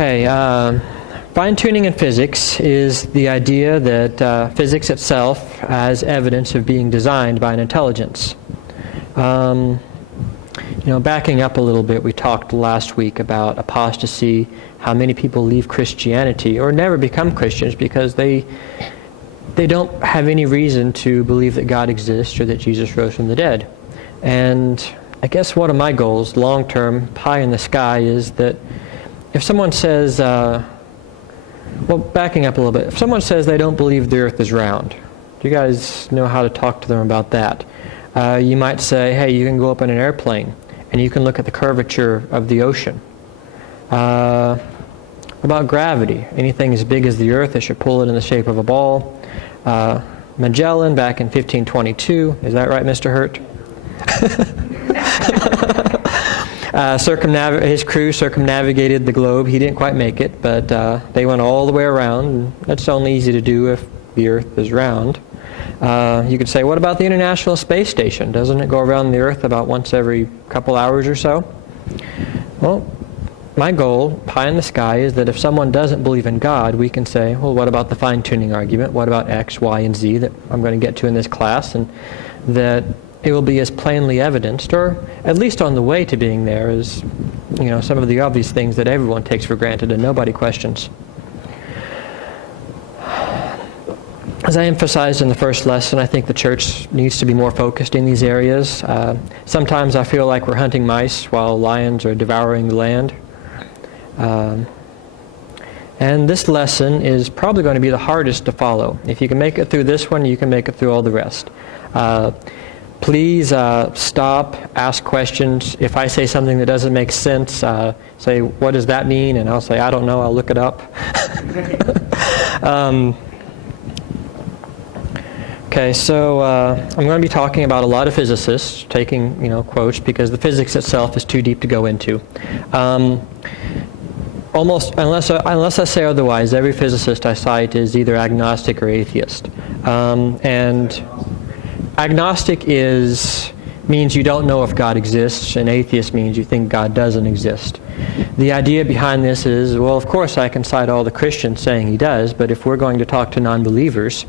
Okay, fine-tuning in physics is the idea that physics itself as evidence of being designed by an intelligence. Backing up a little bit, we talked last week about apostasy, how many people leave Christianity or never become Christians because they don't have any reason to believe that God exists or that Jesus rose from the dead. And I guess one of my goals, long-term, pie in the sky, is that if someone says, backing up a little bit, if someone says they don't believe the earth is round, do you guys know how to talk to them about that? You might say, hey, you can go up in an airplane and you can look at the curvature of the ocean. About gravity, anything as big as the earth, it should pull it in the shape of a ball. Magellan back in 1522, is that right, Mr. Hurt? His crew circumnavigated the globe. He didn't quite make it, but they went all the way around. And that's only easy to do if the earth is round. You could say, what about the International Space Station? Doesn't it go around the earth about once every couple hours or so? Well, my goal, pie in the sky, is that if someone doesn't believe in God, we can say, well, what about the fine-tuning argument? What about X, Y, and Z that I'm going to get to in this class? And that it will be as plainly evidenced, or at least on the way to being there, as some of the obvious things that everyone takes for granted and nobody questions. As I emphasized in the first lesson, I think the church needs to be more focused in these areas. Sometimes I feel like we're hunting mice while lions are devouring the land. And this lesson is probably going to be the hardest to follow. If you can make it through this one, you can make it through all the rest. Please stop, ask questions. If I say something that doesn't make sense, say, what does that mean? And I'll say, I don't know, I'll look it up. Okay, so I'm going to be talking about a lot of physicists, taking quotes, because the physics itself is too deep to go into. Almost, unless I say otherwise, every physicist I cite is either agnostic or atheist. And agnostic means you don't know if God exists, and atheist means you think God doesn't exist. The idea behind this is, well, of course I can cite all the Christians saying he does, but if we're going to talk to non-believers,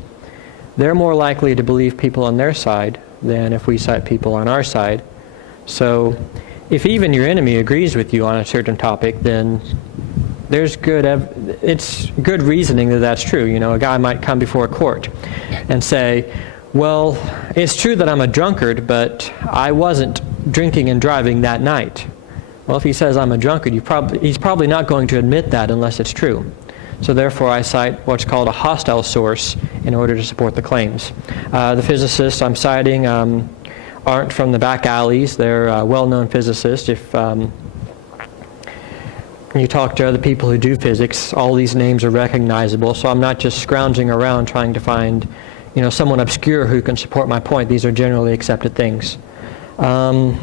they're more likely to believe people on their side than if we cite people on our side. So if even your enemy agrees with you on a certain topic, then it's good reasoning that that's true. A guy might come before a court and say, well, it's true that I'm a drunkard, but I wasn't drinking and driving that night. Well, if he says I'm a drunkard, he's probably not going to admit that unless it's true. So therefore I cite what's called a hostile source in order to support the claims. The physicists I'm citing aren't from the back alleys. They're well-known physicists. If you talk to other people who do physics, all these names are recognizable. So I'm not just scrounging around trying to find someone obscure who can support my point. These are generally accepted things. And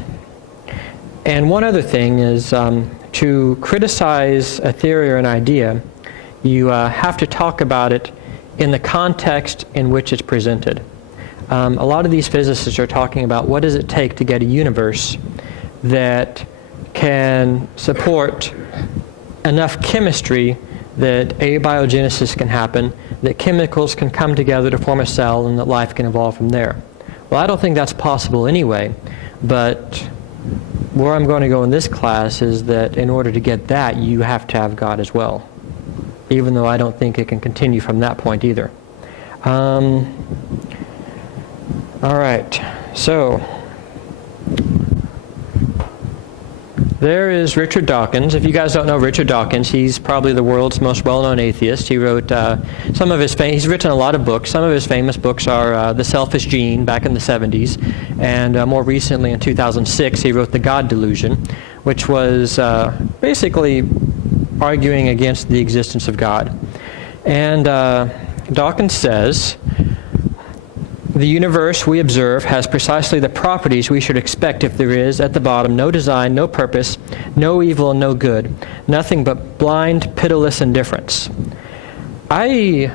one other thing is to criticize a theory or an idea, you have to talk about it in the context in which it's presented. A lot of these physicists are talking about what does it take to get a universe that can support enough chemistry that abiogenesis can happen, that chemicals can come together to form a cell, and that life can evolve from there. Well, I don't think that's possible anyway, but where I'm going to go in this class is that in order to get that, you have to have God as well, even though I don't think it can continue from that point either. All right, so there is Richard Dawkins. If you guys don't know Richard Dawkins, he's probably the world's most well-known atheist. He wrote he's written a lot of books. Some of his famous books are The Selfish Gene back in the 70s, and more recently in 2006 he wrote The God Delusion, which was basically arguing against the existence of God. And Dawkins says, the universe we observe has precisely the properties we should expect if there is, at the bottom, no design, no purpose, no evil, and no good, nothing but blind, pitiless indifference. I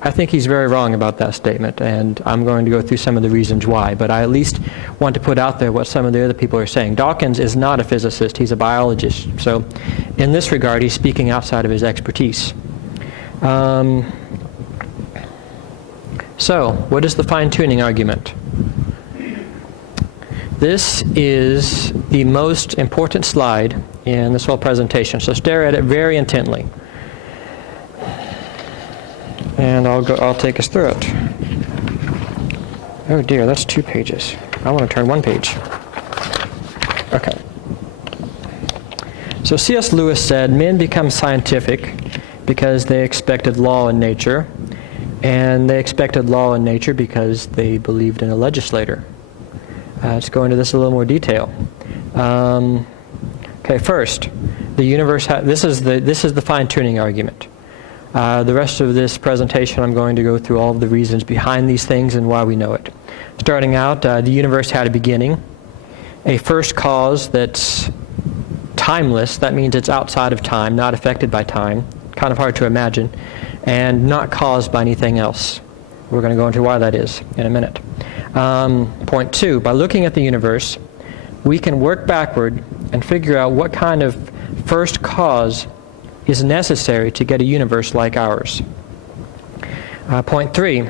I think he's very wrong about that statement, and I'm going to go through some of the reasons why, but I at least want to put out there what some of the other people are saying. Dawkins is not a physicist, he's a biologist, so in this regard he's speaking outside of his expertise. So, what is the fine-tuning argument? This is the most important slide in this whole presentation, so stare at it very intently. And I'll take us through it. Oh dear, that's 2 pages. I want to turn 1 page. Okay. So C.S. Lewis said, men become scientific because they expected law in nature, and they expected law in nature because they believed in a legislator. Let's go into this in a little more detail. Okay, first, the universe. This is the fine-tuning argument. The rest of this presentation, I'm going to go through all of the reasons behind these things and why we know it. Starting out, the universe had a beginning, a first cause that's timeless. That means it's outside of time, not affected by time. Kind of hard to imagine, and not caused by anything else. We're going to go into why that is in a minute. Point 2, by looking at the universe, we can work backward and figure out what kind of first cause is necessary to get a universe like ours. Point 3,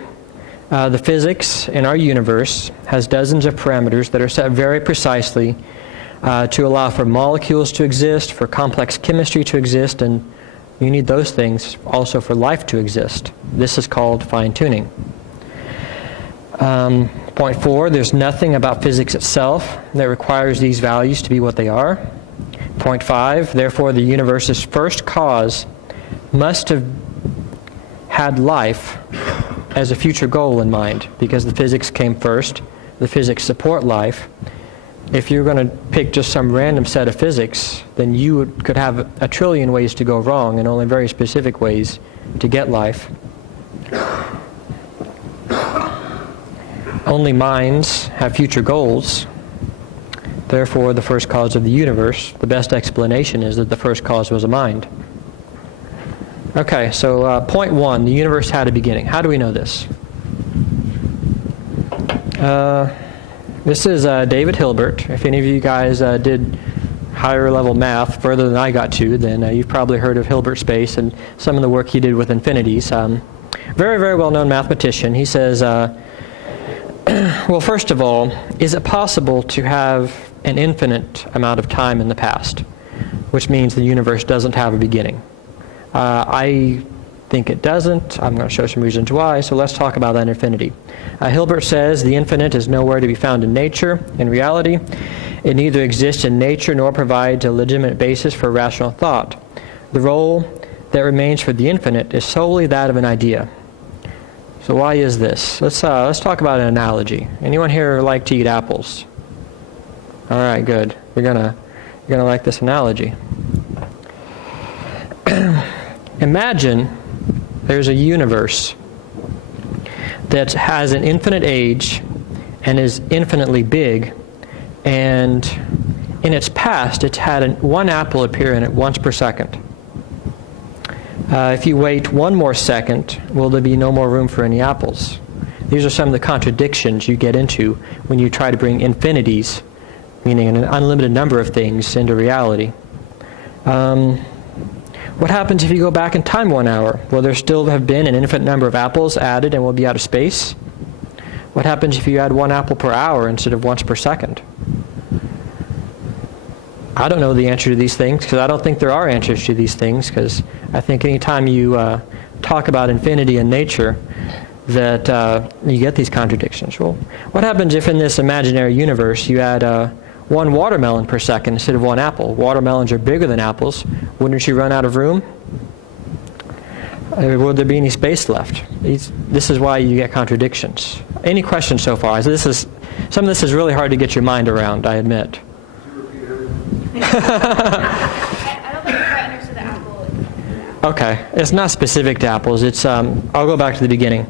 the physics in our universe has dozens of parameters that are set very precisely to allow for molecules to exist, for complex chemistry to exist, and you need those things also for life to exist. This is called fine-tuning. Point 4, there's nothing about physics itself that requires these values to be what they are. Point 5, therefore the universe's first cause must have had life as a future goal in mind, because the physics came first, the physics support life. If you're going to pick just some random set of physics, then you could have a trillion ways to go wrong and only very specific ways to get life. Only minds have future goals. Therefore, the first cause of the universe, the best explanation is that the first cause was a mind. Okay, so point 1, the universe had a beginning. How do we know this? This is David Hilbert. If any of you guys did higher level math further than I got to, then you've probably heard of Hilbert space and some of the work he did with infinities. Very, very well-known mathematician. He says, well, first of all, is it possible to have an infinite amount of time in the past, which means the universe doesn't have a beginning? I think it doesn't. I'm going to show some reasons why, so let's talk about that infinity. Hilbert says the infinite is nowhere to be found in nature. In reality, it neither exists in nature nor provides a legitimate basis for rational thought. The role that remains for the infinite is solely that of an idea. So why is this? Let's talk about an analogy. Anyone here like to eat apples? All right, good. You're gonna like this analogy. Imagine there's a universe that has an infinite age and is infinitely big, and in its past it's had one apple appear in it once per second. If you wait one more second, will there be no more room for any apples? These are some of the contradictions you get into when you try to bring infinities, meaning an unlimited number of things, into reality. What happens if you go back in time 1 hour? Will there still have been an infinite number of apples added and we'll be out of space? What happens if you add 1 apple per hour instead of once per second? I don't know the answer to these things, because I don't think there are answers to these things, because I think anytime you talk about infinity in nature, that you get these contradictions. Well, what happens if in this imaginary universe you add 1 watermelon per second instead of 1 apple? Watermelons are bigger than apples. Wouldn't you run out of room? Would there be any space left? This is why you get contradictions. Any questions so far? So some of this is really hard to get your mind around, I admit. I don't think I quite understood the apple. Okay, it's not specific to apples. It's I'll go back to the beginning.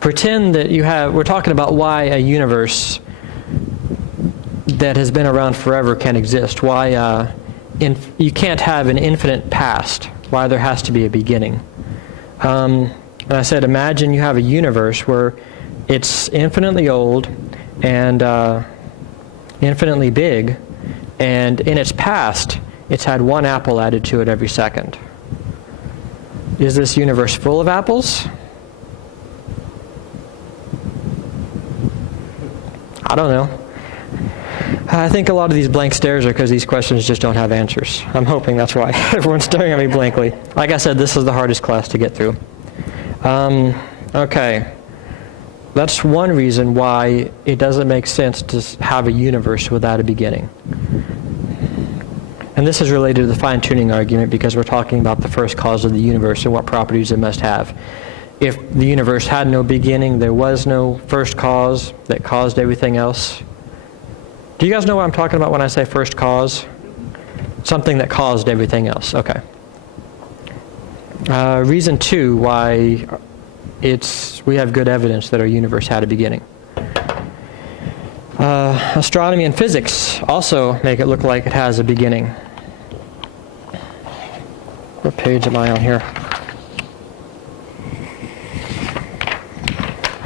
Pretend that we're talking about why a universe that has been around forever can exist. Why you can't have an infinite past. Why there has to be a beginning. And I said, imagine you have a universe where it's infinitely old and infinitely big, and in its past, it's had one apple added to it every second. Is this universe full of apples? I don't know. I think a lot of these blank stares are because these questions just don't have answers. I'm hoping that's why everyone's staring at me blankly. Like I said, this is the hardest class to get through. Okay. That's one reason why it doesn't make sense to have a universe without a beginning. And this is related to the fine-tuning argument because we're talking about the first cause of the universe and what properties it must have. If the universe had no beginning, there was no first cause that caused everything else. Do you guys know what I'm talking about when I say first cause? Something that caused everything else. Okay. Reason 2 why we have good evidence that our universe had a beginning. Astronomy and physics also make it look like it has a beginning. What page am I on here?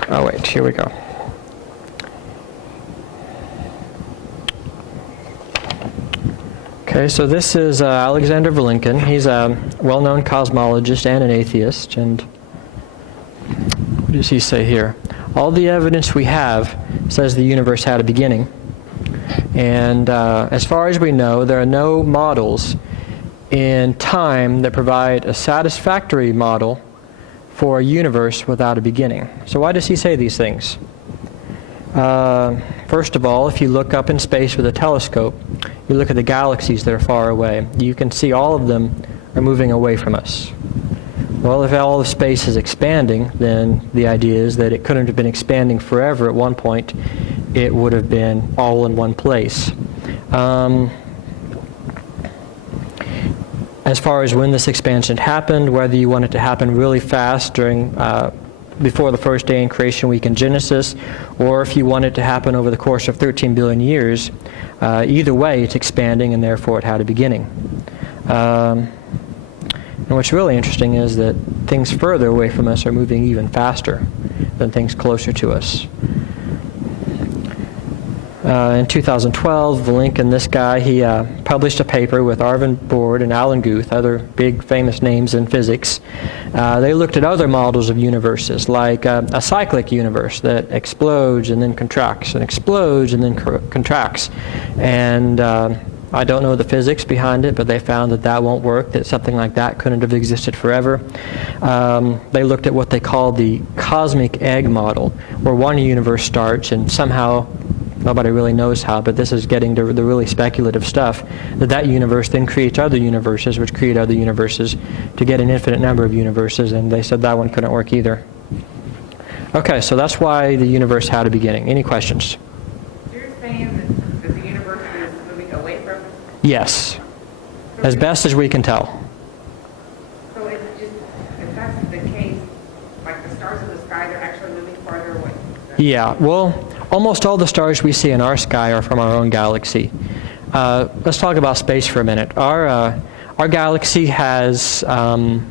Oh wait, here we go. Okay, so this is Alexander Vilenkin. He's a well-known cosmologist and an atheist. And what does he say here? All the evidence we have says the universe had a beginning. And as far as we know, there are no models in time that provide a satisfactory model for a universe without a beginning. So why does he say these things? First of all, if you look up in space with a telescope, you look at the galaxies that are far away, you can see all of them are moving away from us. Well, if all of space is expanding, then the idea is that it couldn't have been expanding forever. At one point, it would have been all in one place. As far as when this expansion happened, whether you want it to happen really fast before the first day in creation week in Genesis, or if you want it to happen over the course of 13 billion years, either way it's expanding and therefore it had a beginning. And what's really interesting is that things further away from us are moving even faster than things closer to us. In 2012, Vilenkin, this guy, he published a paper with Arvind Borde and Alan Guth, other big famous names in physics. They looked at other models of universes, like a cyclic universe that explodes and then contracts, and explodes and then contracts. And I don't know the physics behind it, but they found that that won't work, that something like that couldn't have existed forever. They looked at what they called the cosmic egg model, where one universe starts and somehow, nobody really knows how, but this is getting to the really speculative stuff, that universe then creates other universes, which create other universes, to get an infinite number of universes, and they said that one couldn't work either. Okay, so that's why the universe had a beginning. Any questions? You're saying that the universe is moving away from us? Yes, as best as we can tell. So it's just, if that's the case, like the stars in the sky, they're actually moving farther away? Yeah, well, almost all the stars we see in our sky are from our own galaxy. Let's talk about space for a minute. Our galaxy has about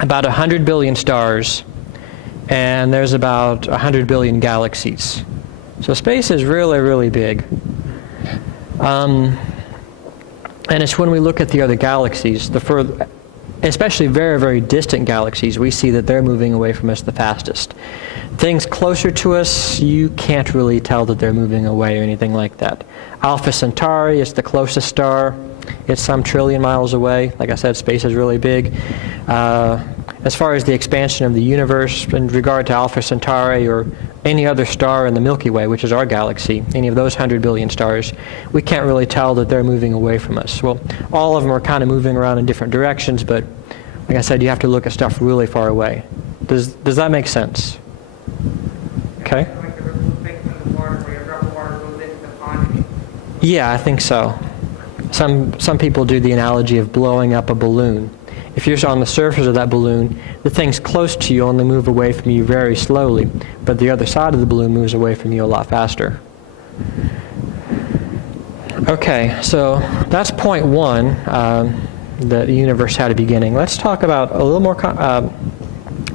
100 billion stars, and there's about 100 billion galaxies. So space is really, really big. And it's when we look at the other galaxies, especially very, very distant galaxies, we see that they're moving away from us the fastest. Things closer to us, you can't really tell that they're moving away or anything like that. Alpha Centauri is the closest star. It's some trillion miles away. Like I said, space is really big. As far as the expansion of the universe in regard to Alpha Centauri or any other star in the Milky Way, which is our galaxy, any of those 100 billion stars, we can't really tell that they're moving away from us. Well, all of them are kind of moving around in different directions, but like I said, you have to look at stuff really far away. Does that make sense? Okay. Like the ripple effect in the water, where a drop of water goes into the pond. Yeah, I think so. Some people do the analogy of blowing up a balloon. If you're on the surface of that balloon, the things close to you only move away from you very slowly, but the other side of the balloon moves away from you a lot faster. Okay, so that's point one, that the universe had a beginning. Let's talk about a little more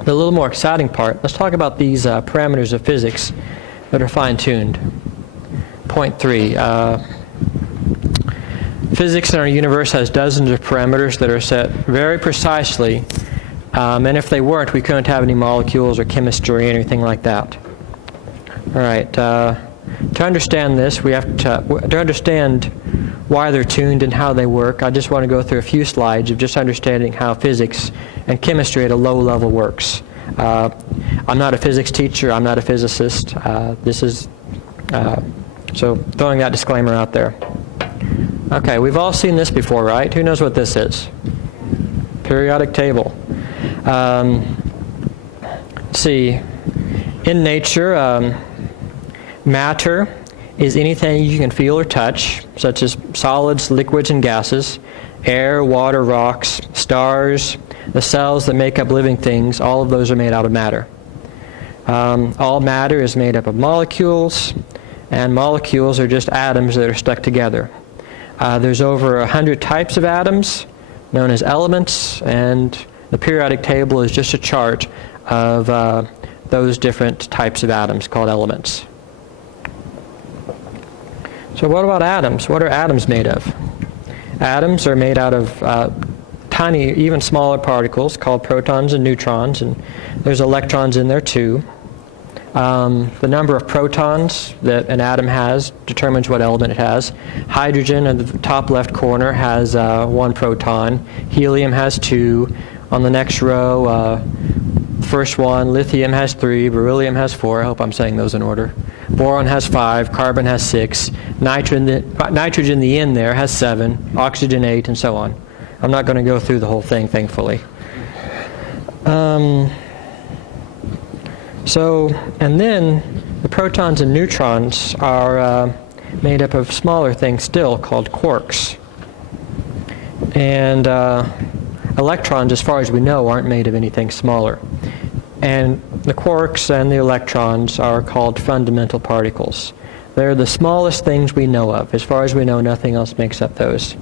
the little more exciting part, let's talk about these parameters of physics that are fine-tuned. Point 3. Physics in our universe has dozens of parameters that are set very precisely, and if they weren't, we couldn't have any molecules or chemistry or anything like that. All right. To understand this, we have to understand why they're tuned and how they work. I just want to go through a few slides of just understanding how physics and chemistry at a low level works. I'm not a physics teacher. I'm not a physicist. So throwing that disclaimer out there. Okay, we've all seen this before, right? Who knows what this is? Periodic table. Let's see. In nature, matter is anything you can feel or touch, such as solids, liquids, and gases, air, water, rocks, stars, the cells that make up living things. All of those are made out of matter. All matter is made up of molecules, and molecules are just atoms that are stuck together. There's over 100 types of atoms, known as elements, and the periodic table is just a chart of those different types of atoms called elements. So what about atoms? What are atoms made of? Atoms are made out of tiny, even smaller particles called protons and neutrons, and there's electrons in there too. The number of protons that an atom has determines what element it has. Hydrogen in the top left corner has 1 proton. Helium has 2. On the next row, first one, lithium has 3, beryllium has 4. I hope I'm saying those in order. Boron has 5, carbon has 6, nitrogen, the end there, has 7, oxygen 8, and so on. I'm not going to go through the whole thing, thankfully. And then the protons and neutrons are made up of smaller things still called quarks. And electrons, as far as we know, aren't made of anything smaller. And the quarks and the electrons are called fundamental particles. They're the smallest things we know of. As far as we know, nothing else makes up those.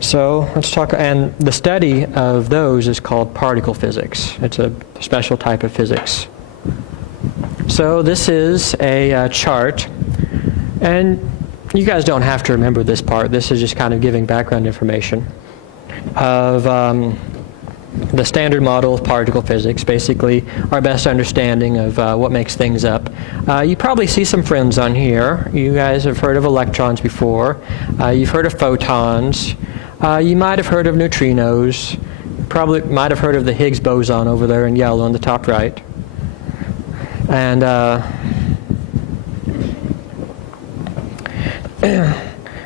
So let's talk, and the study of those is called particle physics. It's a special type of physics. So this is a chart, and you guys don't have to remember this part. This is just kind of giving background information of the standard model of particle physics, basically our best understanding of what makes things up. You probably see some friends on here. You guys have heard of electrons before. You've heard of photons. You might have heard of neutrinos. Probably might have heard of the Higgs boson over there in yellow on the top right. And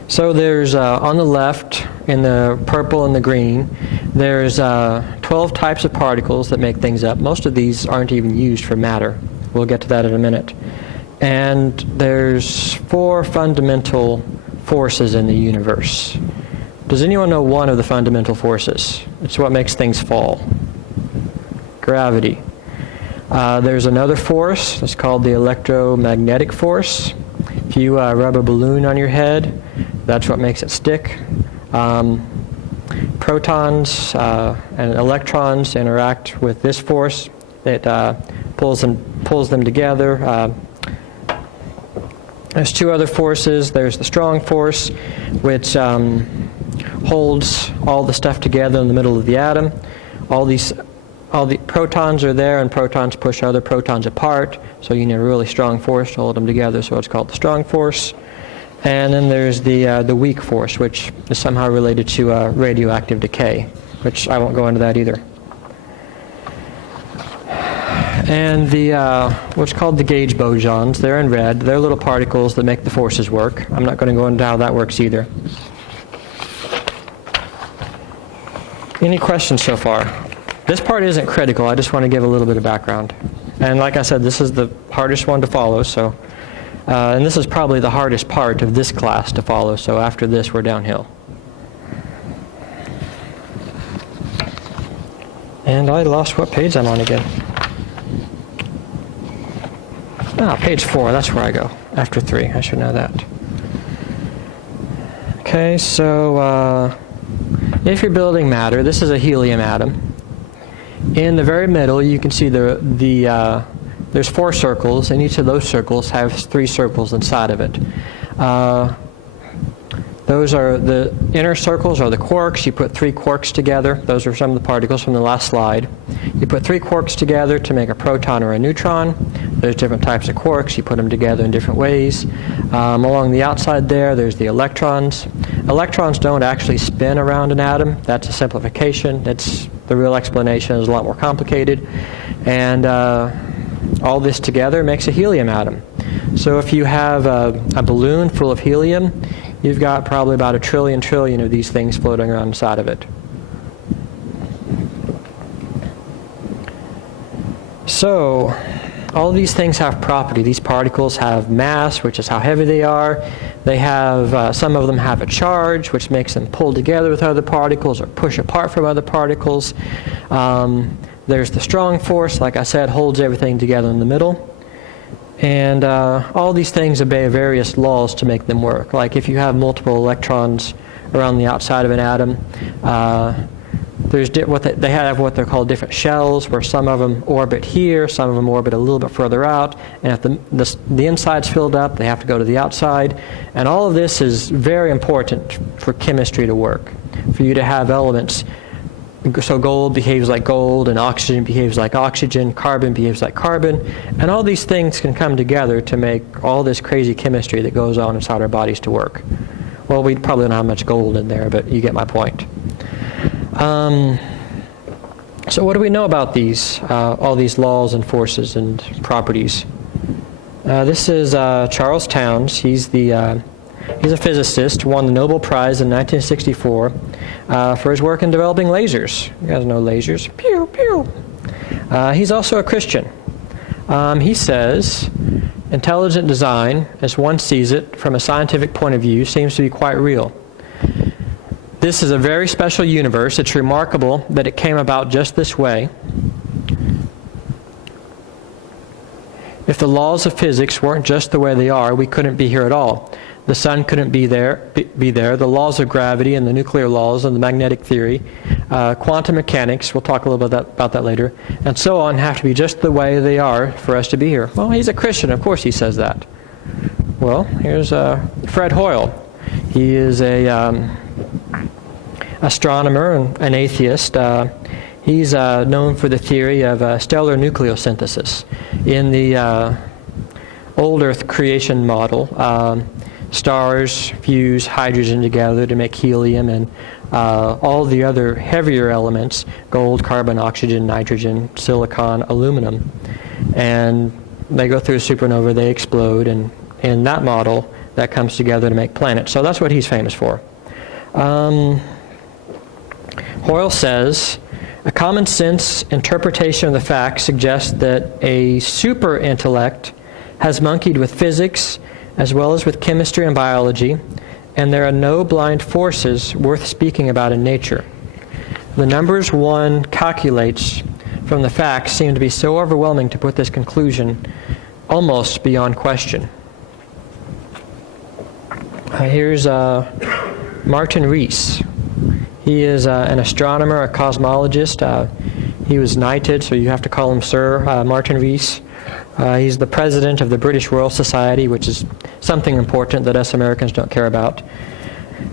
so there's on the left, in the purple and the green, there's 12 types of particles that make things up. Most of these aren't even used for matter. We'll get to that in a minute. And there's 4 fundamental forces in the universe. Does anyone know one of the fundamental forces? It's what makes things fall. Gravity. There's another force that's called the electromagnetic force. If you rub a balloon on your head, that's what makes it stick. Protons and electrons interact with this force. It pulls them together. There's 2 other forces. There's the strong force, which holds all the stuff together in the middle of the atom. All the protons are there, and protons push other protons apart, so you need a really strong force to hold them together, so it's called the strong force. And then there's the weak force, which is somehow related to radioactive decay, which I won't go into that either. And what's called the gauge bosons, they're in red. They're little particles that make the forces work. I'm not going to go into how that works either. Any questions so far? This part isn't critical. I just want to give a little bit of background. And like I said, this is the hardest one to follow. So, and this is probably the hardest part of this class to follow. So after this, we're downhill. And I lost what page I'm on again. Page 4. That's where I go. After 3. I should know that. Okay, so if you're building matter, this is a helium atom. In the very middle, you can see there's 4 circles, and each of those circles has 3 circles inside of it. Those are the inner circles are the quarks. You put 3 quarks together. Those are some of the particles from the last slide. You put 3 quarks together to make a proton or a neutron. There's different types of quarks. You put them together in different ways. Along the outside there's the electrons. Electrons don't actually spin around an atom. That's a simplification. The real explanation is a lot more complicated. And all this together makes a helium atom. So if you have a balloon full of helium, you've got probably about a trillion of these things floating around inside of it. So all of these things have property. These particles have mass, which is how heavy they are. They have, some of them have a charge, which makes them pull together with other particles or push apart from other particles. There's the strong force, like I said, holds everything together in the middle. And all these things obey various laws to make them work. Like if you have multiple electrons around the outside of an atom, they have what they're called different shells, where some of them orbit here, some of them orbit a little bit further out, and if the inside's filled up, they have to go to the outside. And all of this is very important for chemistry to work, for you to have elements. So gold behaves like gold, and oxygen behaves like oxygen, carbon behaves like carbon, and all these things can come together to make all this crazy chemistry that goes on inside our bodies to work. Well, we probably don't have much gold in there, but you get my point. So what do we know about these, all these laws and forces and properties? This is Charles Townes. He's a physicist, won the Nobel Prize in 1964 for his work in developing lasers. You guys know lasers. Pew, pew. He's also a Christian. He says, intelligent design, as one sees it from a scientific point of view, seems to be quite real. This is a very special universe. It's remarkable that it came about just this way. If the laws of physics weren't just the way they are, we couldn't be here at all. The sun couldn't be there. The laws of gravity and the nuclear laws and the magnetic theory, quantum mechanics, we'll talk a little bit about that later, and so on have to be just the way they are for us to be here. Well, he's a Christian. Of course he says that. Well, here's Fred Hoyle. He is a astronomer and an atheist. He's known for the theory of stellar nucleosynthesis. In the old Earth creation model, stars fuse hydrogen together to make helium and all the other heavier elements, gold, carbon, oxygen, nitrogen, silicon, aluminum. And they go through a supernova, they explode, and in that model, that comes together to make planets. So that's what he's famous for. Hoyle says, a common sense interpretation of the facts suggests that a super intellect has monkeyed with physics as well as with chemistry and biology, and there are no blind forces worth speaking about in nature. The numbers one calculates from the facts seem to be so overwhelming to put this conclusion almost beyond question. Here's Martin Rees. He is an astronomer, a cosmologist. He was knighted, so you have to call him Sir Martin Rees. He's the president of the British Royal Society, which is something important that us Americans don't care about.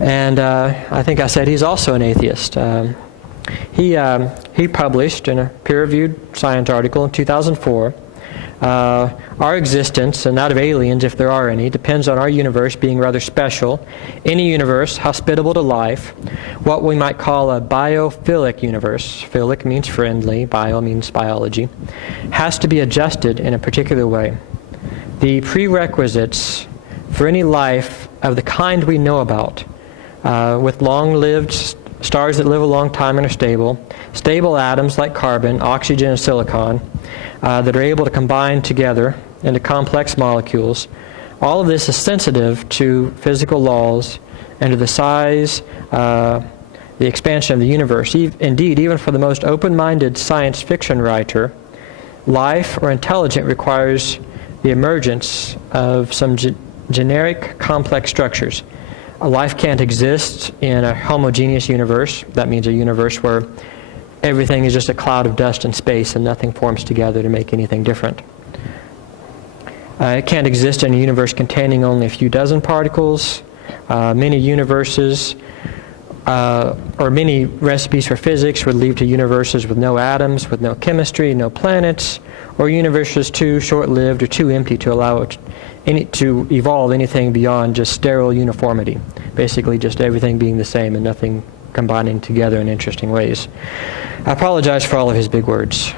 And I think I said he's also an atheist. He published in a peer-reviewed science article in 2004, our existence, and that of aliens, if there are any, depends on our universe being rather special. Any universe hospitable to life, what we might call a biophilic universe, philic means friendly, bio means biology, has to be adjusted in a particular way. The prerequisites for any life of the kind we know about, with long-lived stars that live a long time and are stable atoms like carbon, oxygen, and silicon, that are able to combine together into complex molecules. All of this is sensitive to physical laws and to the size, the expansion of the universe. Indeed, even for the most open-minded science fiction writer, life or intelligence requires the emergence of some generic complex structures. Life can't exist in a homogeneous universe. That means a universe where everything is just a cloud of dust in space and nothing forms together to make anything different. It can't exist in a universe containing only a few dozen particles. Many universes or many recipes for physics would lead to universes with no atoms, with no chemistry, no planets, or universes too short-lived or too empty to allow it to evolve anything beyond just sterile uniformity. Basically just everything being the same and nothing combining together in interesting ways. I apologize for all of his big words.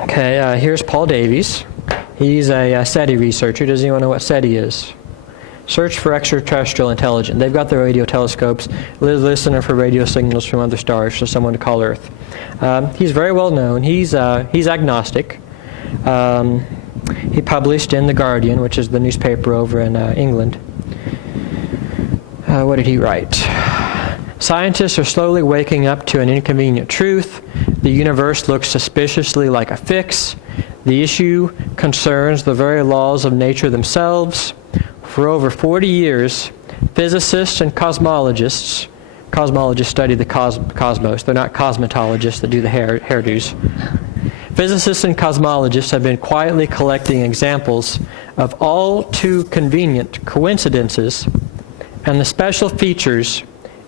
Okay, here's Paul Davies. He's a SETI researcher. Does anyone know what SETI is? Search for Extraterrestrial Intelligence. They've got their radio telescopes, listening for radio signals from other stars for someone to call Earth. He's very well known. He's agnostic. He published in The Guardian, which is the newspaper over in England. What did he write? Scientists are slowly waking up to an inconvenient truth. The universe looks suspiciously like a fix. The issue concerns the very laws of nature themselves. For over 40 years, physicists and cosmologists study the cosmos. They're not cosmetologists that do the hairdos. Physicists and cosmologists have been quietly collecting examples of all too convenient coincidences and the special features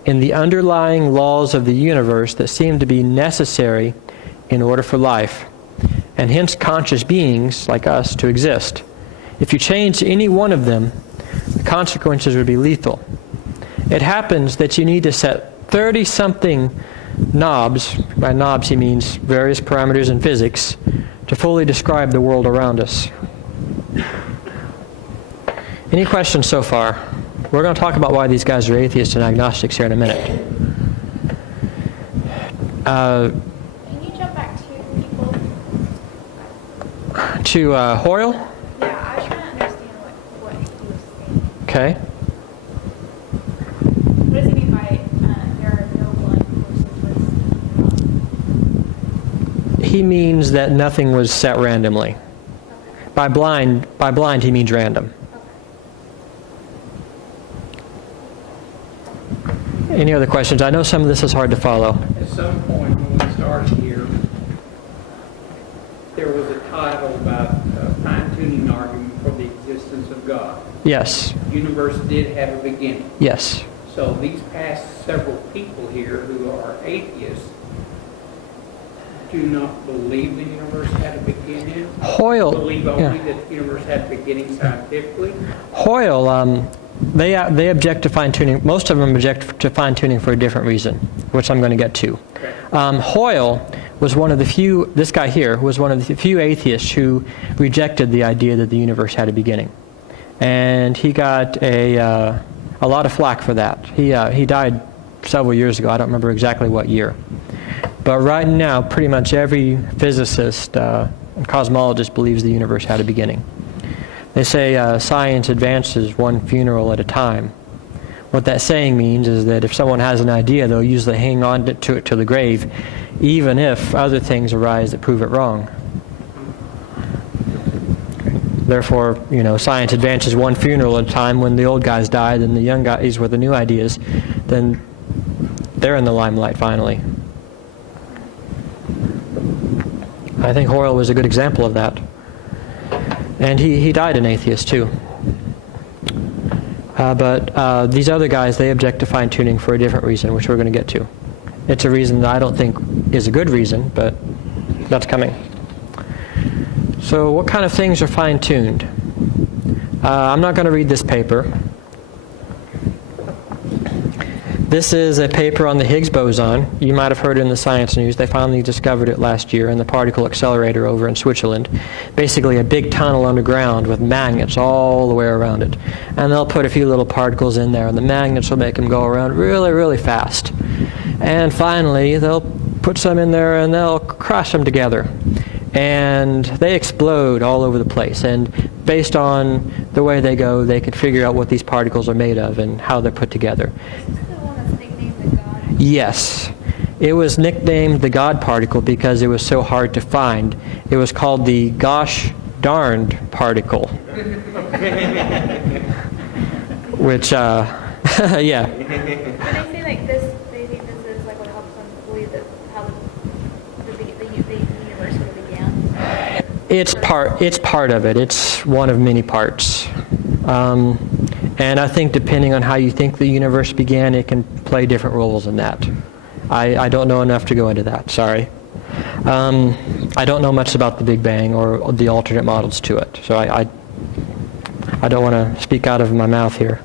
in the underlying laws of the universe that seem to be necessary in order for life, and hence conscious beings like us to exist. If you change any one of them, the consequences would be lethal. It happens that you need to set 30-something knobs, by knobs he means various parameters in physics, to fully describe the world around us. Any questions so far? We're going to talk about why these guys are atheists and agnostics here in a minute. Can you jump back to people? To Hoyle? Yeah, I was trying to understand what he was saying. Okay. What does he mean by there are no blind forces? He means that nothing was set randomly. Okay. By blind he means random. Any other questions? I know some of this is hard to follow. At some point when we started here, there was a title about fine-tuning argument for the existence of God. Yes. The universe did have a beginning. Yes. So these past several people here who are atheists do not believe the universe had a beginning? Hoyle. Believe only that the universe had a beginning scientifically? Hoyle, they object to fine-tuning. Most of them object to fine-tuning for a different reason, which I'm going to get to. Okay. Hoyle was one of the few, this guy here, was one of the few atheists who rejected the idea that the universe had a beginning. And he got a lot of flack for that. He died several years ago. I don't remember exactly what year. But right now, pretty much every physicist and cosmologist believes the universe had a beginning. They say science advances one funeral at a time. What that saying means is that if someone has an idea, they'll usually hang on to it to the grave, even if other things arise that prove it wrong. Therefore, science advances one funeral at a time. When the old guys die, then the young guys with the new ideas, then they're in the limelight finally. I think Hoyle was a good example of that. And he died an atheist too. But these other guys, they object to fine-tuning for a different reason, which we're going to get to. It's a reason that I don't think is a good reason, but that's coming. So what kind of things are fine-tuned? I'm not going to read this paper. This is a paper on the Higgs boson. You might have heard it in the science news. They finally discovered it last year in the particle accelerator over in Switzerland. Basically a big tunnel underground with magnets all the way around it. And they'll put a few little particles in there, and the magnets will make them go around really, really fast. And finally, they'll put some in there and they'll crush them together. And they explode all over the place. And based on the way they go, they can figure out what these particles are made of and how they're put together. Yes. It was nicknamed the God particle because it was so hard to find. It was called the gosh darned particle. Which, yeah. When they say like this, they think this is It's part of it. It's one of many parts. And I think depending on how you think the universe began, it can play different roles in that. I don't know enough to go into that, sorry. I don't know much about the Big Bang or the alternate models to it, so I don't want to speak out of my mouth here.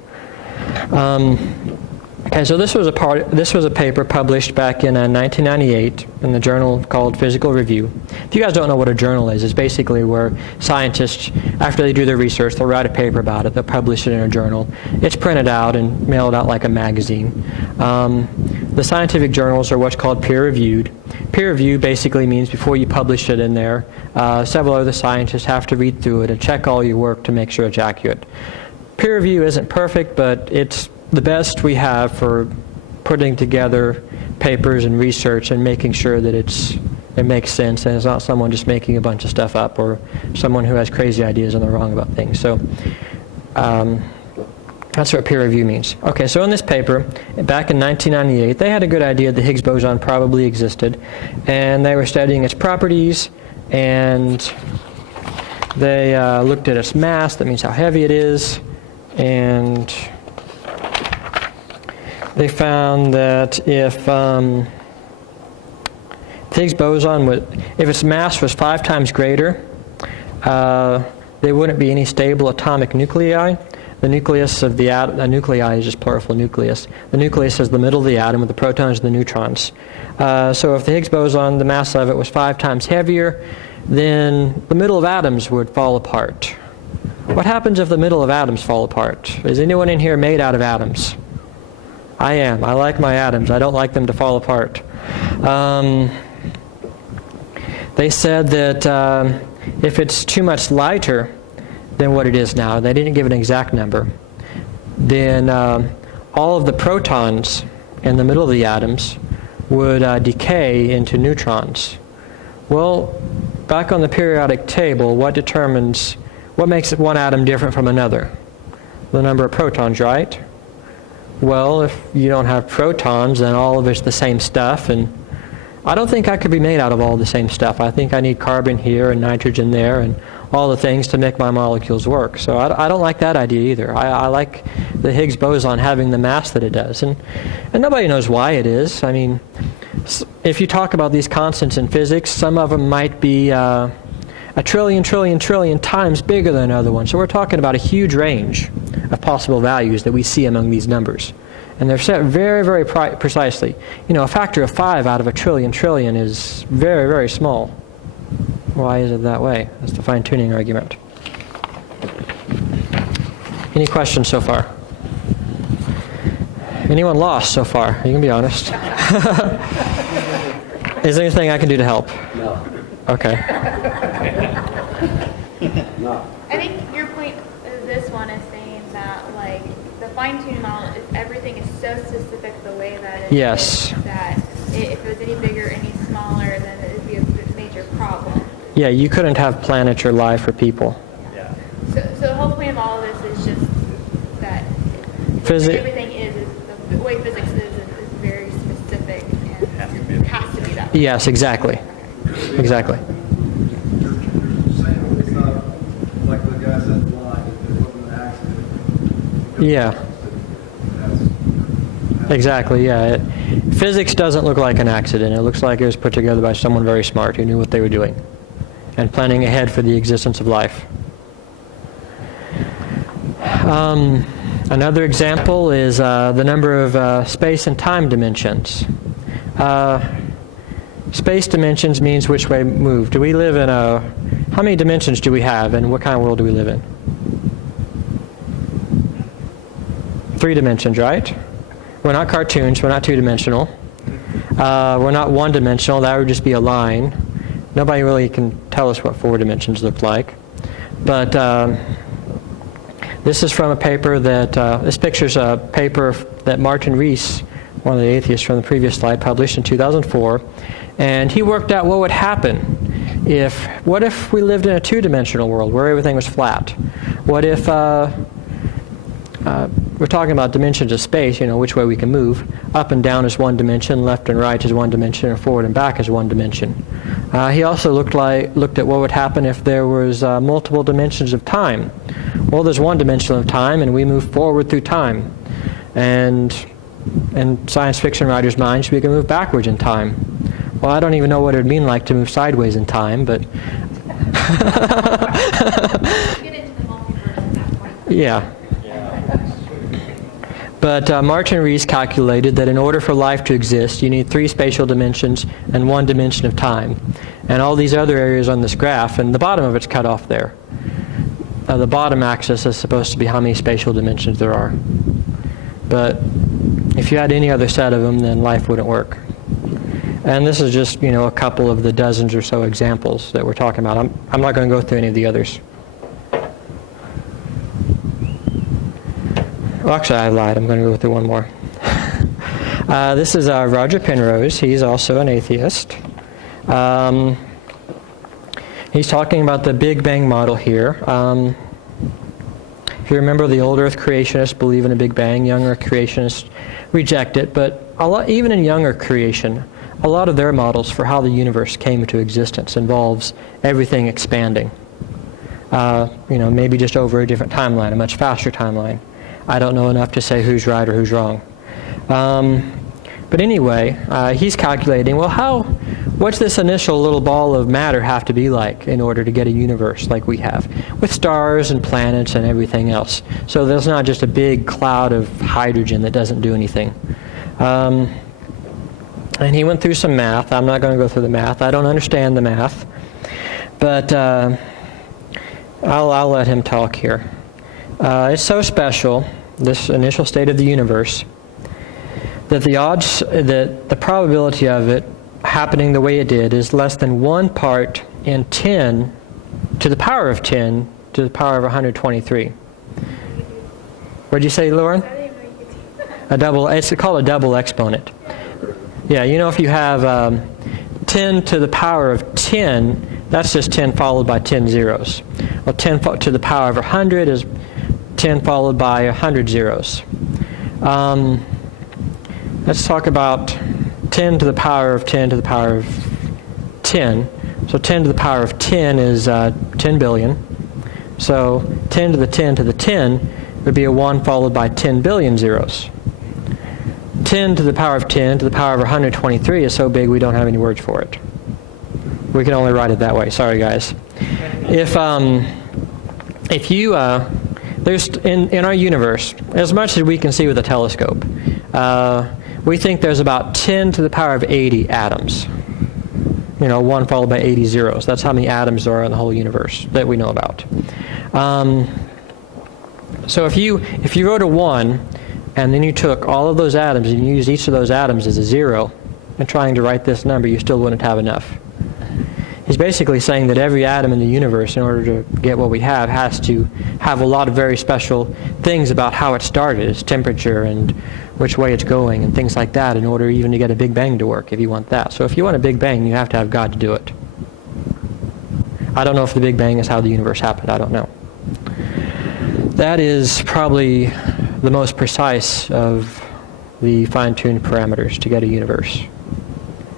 Okay, so this was a paper published back in 1998 in the journal called Physical Review. If you guys don't know what a journal is, it's basically where scientists, after they do their research, they'll write a paper about it, they'll publish it in a journal. It's printed out and mailed out like a magazine. The scientific journals are what's called peer-reviewed. Peer-review basically means before you publish it in there, several other scientists have to read through it and check all your work to make sure it's accurate. Peer review isn't perfect, but it's the best we have for putting together papers and research and making sure that it makes sense and it's not someone just making a bunch of stuff up or someone who has crazy ideas and they're wrong about things. So that's what peer review means. Okay, so in this paper, back in 1998, they had a good idea the Higgs boson probably existed, and they were studying its properties, and they looked at its mass, that means how heavy it is, and they found that if the Higgs boson if its mass was 5 times greater, there wouldn't be any stable atomic nuclei. The nucleus of the atom, nuclei is just plural for nucleus. The nucleus is the middle of the atom with the protons and the neutrons. So if the Higgs boson, the mass of it was 5 times heavier, then the middle of atoms would fall apart. What happens if the middle of atoms fall apart? Is anyone in here made out of atoms? I am. I like my atoms. I don't like them to fall apart. They said that if it's too much lighter than what it is now, they didn't give an exact number, then all of the protons in the middle of the atoms would decay into neutrons. Well, back on the periodic table, what makes one atom different from another? The number of protons, right? Well, if you don't have protons, then all of it's the same stuff, and I don't think I could be made out of all the same stuff. I think I need carbon here and nitrogen there and all the things to make my molecules work. So I don't like that idea either. I like the Higgs boson having the mass that it does, and nobody knows why it is. I mean, if you talk about these constants in physics, some of them might be a trillion times bigger than another one. So we're talking about a huge range of possible values that we see among these numbers. And they're set very, very precisely. You know, a factor of 5 out of a trillion is very, very small. Why is it that way? That's the fine-tuning argument. Any questions so far? Anyone lost so far? You can be honest. Is there anything I can do to help? No. Okay. No. I think your point of this one is saying that, like, the fine-tuned model, everything is so specific the way that it Yes. is that if it was any bigger, any smaller, then it would be a major problem. Yeah, you couldn't have planets or life or people. Yeah. So the whole point of all of this is just that everything is the way physics is very specific and has to be that way. Yes, exactly. Exactly. You're saying it's not like the guy said blind, it wasn't an accident. Yeah. Exactly, yeah. Physics doesn't look like an accident. It looks like it was put together by someone very smart who knew what they were doing and planning ahead for the existence of life. Another example is the number of space and time dimensions. Space dimensions means which way move. Do we live in how many dimensions do we have, and what kind of world do we live in? 3 dimensions, right? We're not cartoons, we're not 2-dimensional. We're not 1-dimensional, that would just be a line. Nobody really can tell us what 4 dimensions look like. But this is from a paper that, this picture's a paper that Martin Rees, one of the atheists from the previous slide, published in 2004. And he worked out what would happen what if we lived in a 2-dimensional world where everything was flat? What if we're talking about dimensions of space, which way we can move. Up and down is one dimension, left and right is one dimension, and forward and back is one dimension. He also looked at what would happen if there was multiple dimensions of time. Well, there's one dimension of time, and we move forward through time. And in science fiction writers' minds, we can move backwards in time. Well, I don't even know what it would mean like to move sideways in time, but... Get into the multiverse at that point. Yeah. But Martin Rees calculated that in order for life to exist, you need 3 spatial dimensions and 1 dimension of time. And all these other areas on this graph, and the bottom of it's cut off there. The bottom axis is supposed to be how many spatial dimensions there are. But if you had any other set of them, then life wouldn't work. And this is just, a couple of the dozens or so examples that we're talking about. I'm not going to go through any of the others. Well, actually, I lied. I'm going to go through one more. This is Roger Penrose. He's also an atheist. He's talking about the Big Bang model here. If you remember, the old Earth creationists believe in a Big Bang. Young Earth creationists reject it. But even in young Earth creation, a lot of their models for how the universe came into existence involves everything expanding. Maybe just over a different timeline, a much faster timeline. I don't know enough to say who's right or who's wrong. But anyway, he's calculating, well, what's this initial little ball of matter have to be like in order to get a universe like we have, with stars and planets and everything else? So there's not just a big cloud of hydrogen that doesn't do anything. And he went through some math. I'm not going to go through the math. I don't understand the math. But I'll let him talk here. It's so special, this initial state of the universe, that the odds, that the probability of it happening the way it did is less than 1 part in 10 to the power of 10 to the power of 123. What did you say, Lauren? It's called a double exponent. Yeah, if you have 10 to the power of 10, that's just 10 followed by 10 zeros. Well, 10 to the power of 100 is 10 followed by 100 zeros. Let's talk about 10 to the power of 10 to the power of 10. So 10 to the power of 10 is 10 billion. So 10 to the 10 to the 10 would be a 1 followed by 10 billion zeros. 10 to the power of 10 to the power of 123 is so big we don't have any words for it. We can only write it that way. Sorry, guys. If you there's in our universe, as much as we can see with a telescope, we think there's about 10 to the power of 80 atoms. 1 followed by 80 zeros. That's how many atoms there are in the whole universe that we know about. So if you wrote a 1, and then you took all of those atoms and you used each of those atoms as a 0, and trying to write this number, you still wouldn't have enough. He's basically saying that every atom in the universe, in order to get what we have, has to have a lot of very special things about how it started, its temperature and which way it's going and things like that, in order even to get a Big Bang to work, if you want that. So if you want a Big Bang, you have to have God to do it. I don't know if the Big Bang is how the universe happened. I don't know. That is probably the most precise of the fine-tuned parameters to get a universe.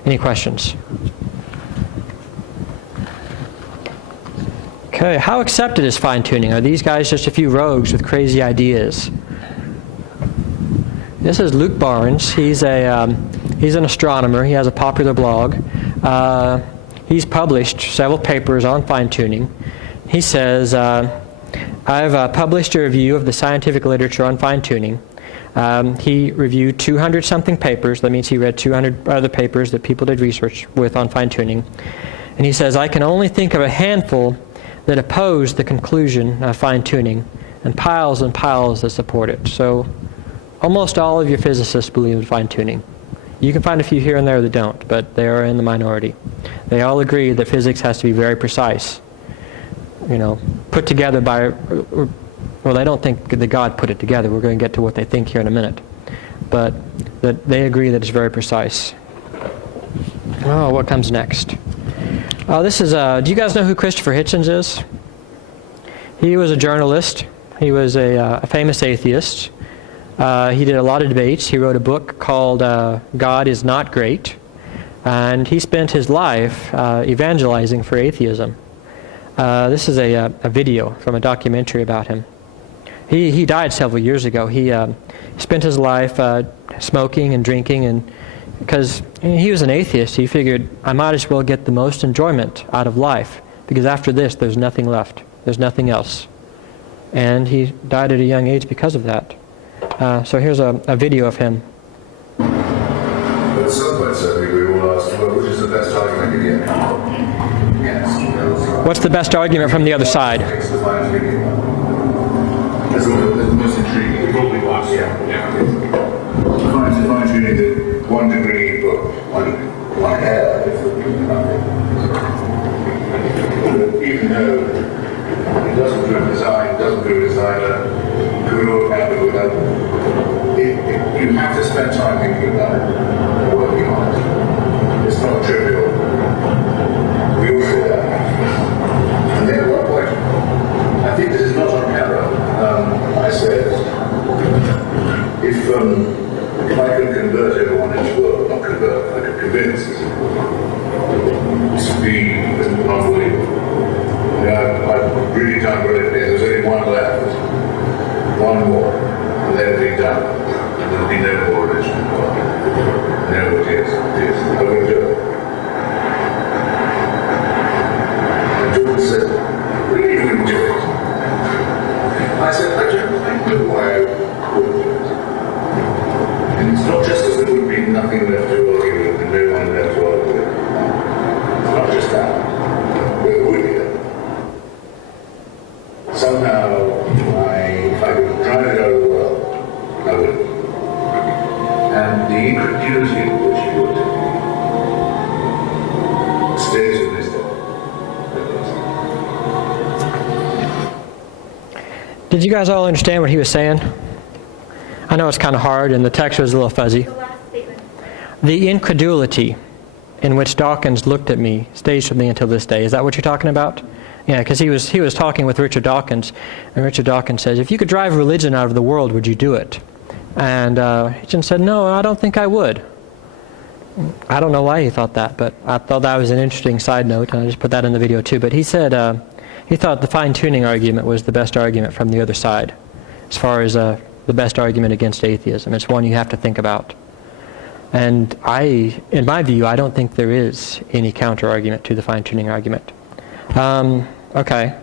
Any questions? Okay, how accepted is fine-tuning? Are these guys just a few rogues with crazy ideas? This is Luke Barnes. He's an astronomer. He has a popular blog. He's published several papers on fine-tuning. He says, I've published a review of the scientific literature on fine-tuning. He reviewed 200-something papers. That means he read 200 other papers that people did research with on fine-tuning. And he says, I can only think of a handful that oppose the conclusion of fine-tuning, and piles that support it. So almost all of your physicists believe in fine-tuning. You can find a few here and there that don't, but they are in the minority. They all agree that physics has to be very precise. Put together by, well, they don't think that God put it together. We're going to get to what they think here in a minute. But that they agree that it's very precise. Oh, what comes next? This is, do you guys know who Christopher Hitchens is? He was a journalist He was a famous atheist. He did a lot of debates. He wrote a book called God is Not Great. And he spent his life evangelizing for atheism. This is a video from a documentary about him. He died several years ago. He spent his life smoking and drinking, and because he was an atheist, he figured, I might as well get the most enjoyment out of life, because after this there's nothing left. There's nothing else. And he died at a young age because of that. So here's a video of him. At some point, certainly, we will ask, well, which is the best argument again? Yes. What's the best argument from the other side? That's the most intriguing. It probably was. Yeah. Fine tuning that 1 degree, but one hair. Even though it doesn't do a design, doesn't do a designer, good or bad, without you have to spend time thinking about it, working on it. It's not trivial. We all say that. And then at one point, I think this is not on camera. I said, if I could convert everyone in the world, not convert, I could convince to be unbelievable. I've really done great things. There's only one left, one more, and then it'll be done. There'll be no more religion. No, it is. I will do it. And Jordan said, really, you wouldn't do it. I said, I don't know why I wouldn't do it. And it's not just as there would be nothing left to argue with and no one left to argue with. It's not just that. But it would be that. Somehow, if I could drive it out of the world, I would. And the incredulity which you would stays in this day. Did you guys all understand what he was saying? I know it's kind of hard and the text was a little fuzzy. The last statement. The incredulity in which Dawkins looked at me stays with me until this day. Is that what you're talking about? Yeah, because he was talking with Richard Dawkins, and Richard Dawkins says, if you could drive religion out of the world, would you do it? And Hitchens said, no, I don't think I would. I don't know why he thought that, but I thought that was an interesting side note, and I just put that in the video too. But he said he thought the fine-tuning argument was the best argument from the other side, as far as the best argument against atheism. It's one you have to think about. And in my view, I don't think there is any counter-argument to the fine-tuning argument. Okay.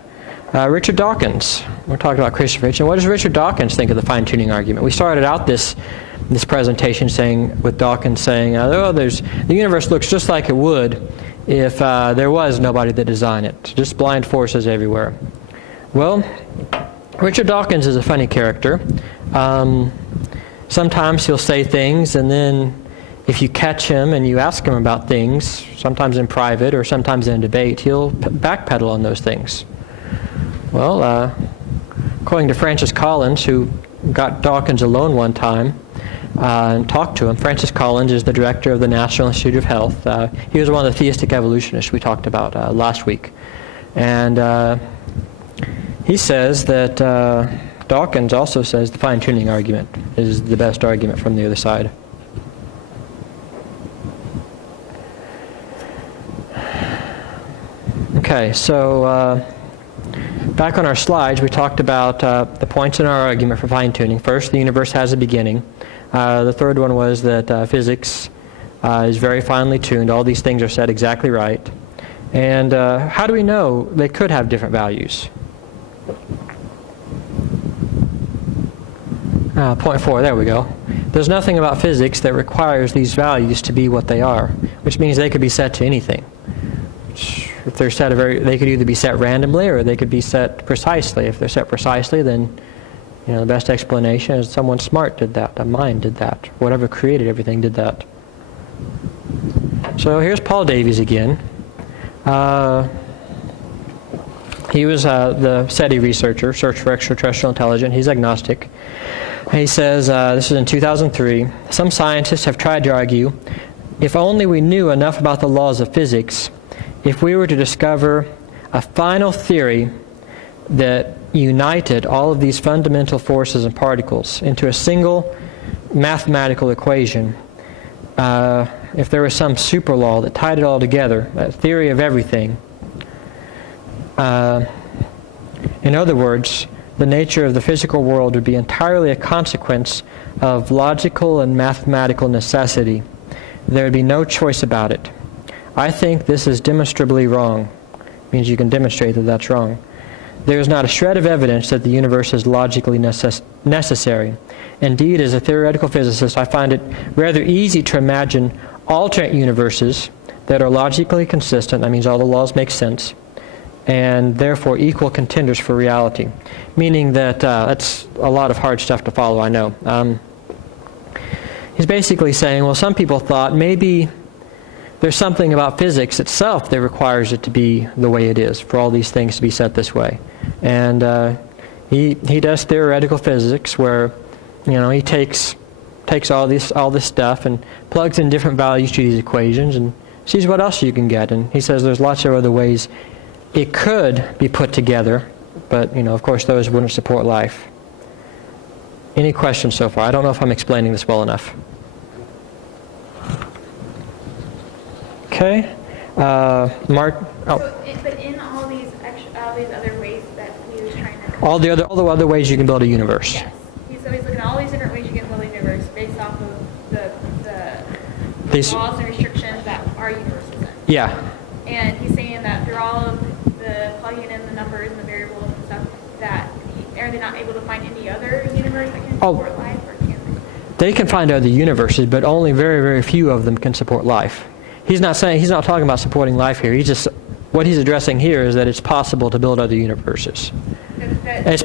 Richard Dawkins. We're talking about Christopher Hitchens. What does Richard Dawkins think of the fine-tuning argument? We started out this presentation with Dawkins saying, the universe looks just like it would if there was nobody that designed it. Just blind forces everywhere. Well, Richard Dawkins is a funny character. Sometimes he'll say things, and then if you catch him and you ask him about things, sometimes in private or sometimes in a debate, he'll backpedal on those things. Well, according to Francis Collins, who got Dawkins alone one time and talked to him, Francis Collins is the director of the National Institute of Health. He was one of the theistic evolutionists we talked about last week. And he says that Dawkins also says the fine-tuning argument is the best argument from the other side. Okay, so back on our slides, we talked about the points in our argument for fine-tuning. First, the universe has a beginning. The third one was that physics is very finely tuned. All these things are said exactly right. And how do we know they could have different values? Point 4, there we go. There's nothing about physics that requires these values to be what they are, which means they could be set to anything. If they're set they could either be set randomly or they could be set precisely. If they're set precisely, then the best explanation is someone smart did that, a mind did that, whatever created everything did that. So here's Paul Davies again. He was the SETI researcher, Search for Extraterrestrial Intelligence. He's agnostic. He says, this is in 2003, some scientists have tried to argue, if only we knew enough about the laws of physics, if we were to discover a final theory that united all of these fundamental forces and particles into a single mathematical equation, if there was some super law that tied it all together, a theory of everything, in other words, the nature of the physical world would be entirely a consequence of logical and mathematical necessity. There would be no choice about it. I think this is demonstrably wrong. Means you can demonstrate that that's wrong. There is not a shred of evidence that the universe is logically necessary. Indeed, as a theoretical physicist, I find it rather easy to imagine alternate universes that are logically consistent, that means all the laws make sense, and therefore equal contenders for reality. Meaning that that's a lot of hard stuff to follow, I know. He's basically saying, well, some people thought maybe there's something about physics itself that requires it to be the way it is, for all these things to be set this way. And he does theoretical physics where, you know, he takes all this stuff and plugs in different values to these equations and sees what else you can get. And he says there's lots of other ways it could be put together, but, you know, of course those wouldn't support life. Any questions so far? I don't know if I'm explaining this well enough. Okay. Mark. Oh. So, but in all these other ways that he was trying to... All the other ways you can build a universe. Yes. So he's looking at all these different ways you can build a universe based off of These laws and restrictions that our universe is in. Yeah. And he's saying that through all of the plugging in the numbers and the variables and stuff, that are they not able to find any other universe that can support life, or can they? They can find other universes, but only very, very few of them can support life. He's not talking about supporting life here. What he's addressing here is that it's possible to build other universes. It's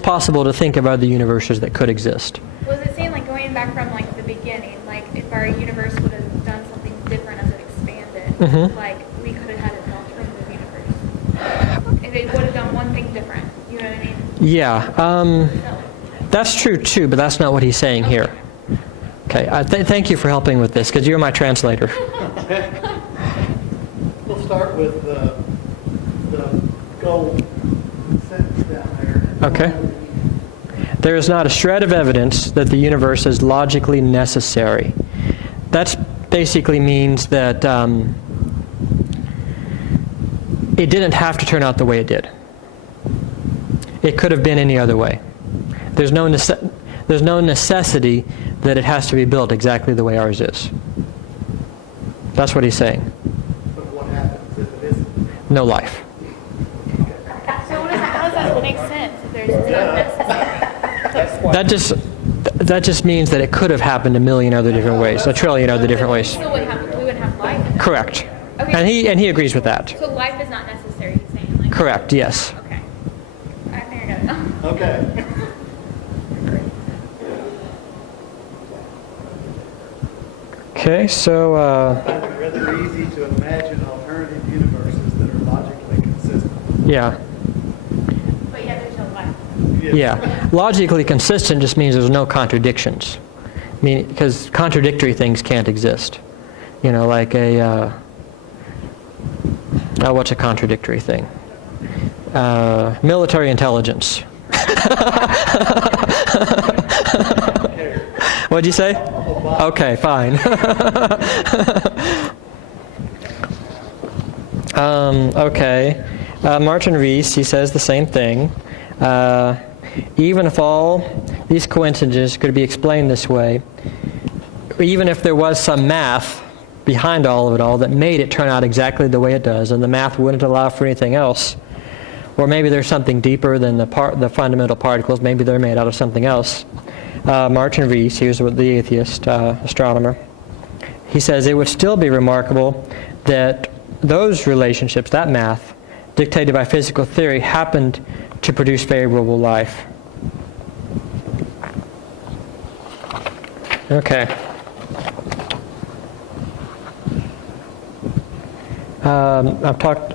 possible to think of other universes that could exist. Was it saying, like, going back from, like, the beginning, like, if our universe would have done something different as it expanded, like, we could have had an alternative universe. If it would have done one thing different, you know what I mean? Yeah, that's true too, but that's not what he's saying here. Okay, thank you for helping with this, because you're my translator. We'll start with the gold sentence down there. Okay. There is not a shred of evidence that the universe is logically necessary. That basically means that it didn't have to turn out the way it did. It could have been any other way. There's no necessity that it has to be built exactly the way ours is. That's what he's saying. But what happens if it isn't? No life. So how does that make sense if there's unnecessary? That just means that it could have happened a million other different ways, a trillion other different ways. So we wouldn't have life. Correct. Okay. And he agrees with that. So life is not necessary, he's saying. Like, Correct, yes. okay. I think I got it now. Okay. Okay, so I find it rather easy to imagine alternative universes that are logically consistent. yeah. But yeah, there's no life. Yes. Yeah. Logically consistent just means there's no contradictions. I mean, because contradictory things can't exist. You know, like what's a contradictory thing? Military intelligence. What'd you say? Okay, fine. Okay. Martin Rees, he says the same thing. Even if all these coincidences could be explained this way, even if there was some math behind all of it all that made it turn out exactly the way it does, and the math wouldn't allow for anything else, or maybe there's something deeper than the fundamental particles, maybe they're made out of something else. Martin Rees, he was the atheist astronomer, he says it would still be remarkable that those relationships, that math, dictated by physical theory, happened to produce favorable life. Okay. I've talked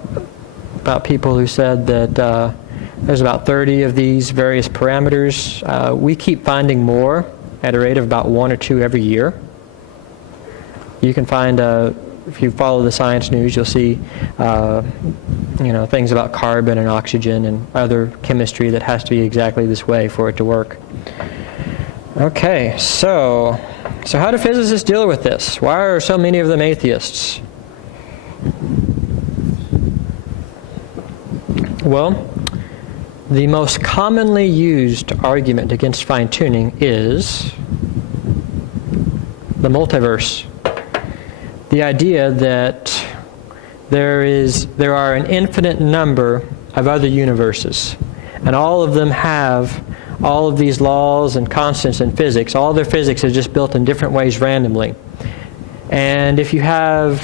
about people who said that there's about 30 of these various parameters. We keep finding more at a rate of about 1 or 2 every year. You can find if you follow the science news, you'll see things about carbon and oxygen and other chemistry that has to be exactly this way for it to work. Okay, so how do physicists deal with this? Why are so many of them atheists? Well, the most commonly used argument against fine-tuning is the multiverse. The idea that there are an infinite number of other universes, and all of them have all of these laws and constants in physics. All their physics is just built in different ways randomly. And if you have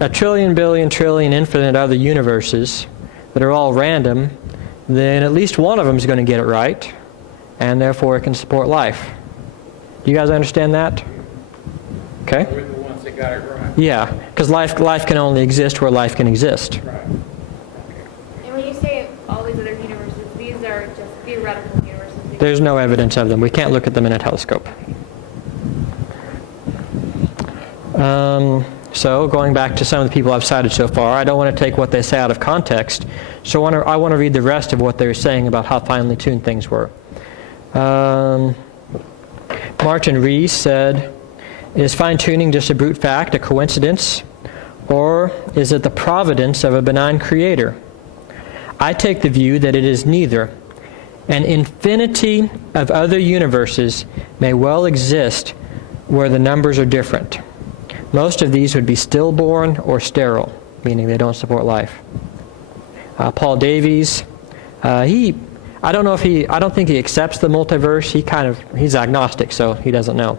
a trillion, billion, trillion, infinite other universes that are all random, then at least one of them is going to get it right, and therefore it can support life. Do you guys understand that? Okay? We're the ones that got it right. Yeah, because life can only exist where life can exist. Right. And when you say all these other universes, these are just theoretical universes. There's no evidence of them. We can't look at them in a telescope. So going back to some of the people I've cited so far, I don't want to take what they say out of context. So I want to read the rest of what they're saying about how finely tuned things were. Martin Rees said, "Is fine-tuning just a brute fact, a coincidence, or is it the providence of a benign creator? I take the view that it is neither. An infinity of other universes may well exist where the numbers are different. Most of these would be stillborn or sterile, meaning they don't support life." Paul Davies, I don't think he accepts the multiverse. He's agnostic, so he doesn't know.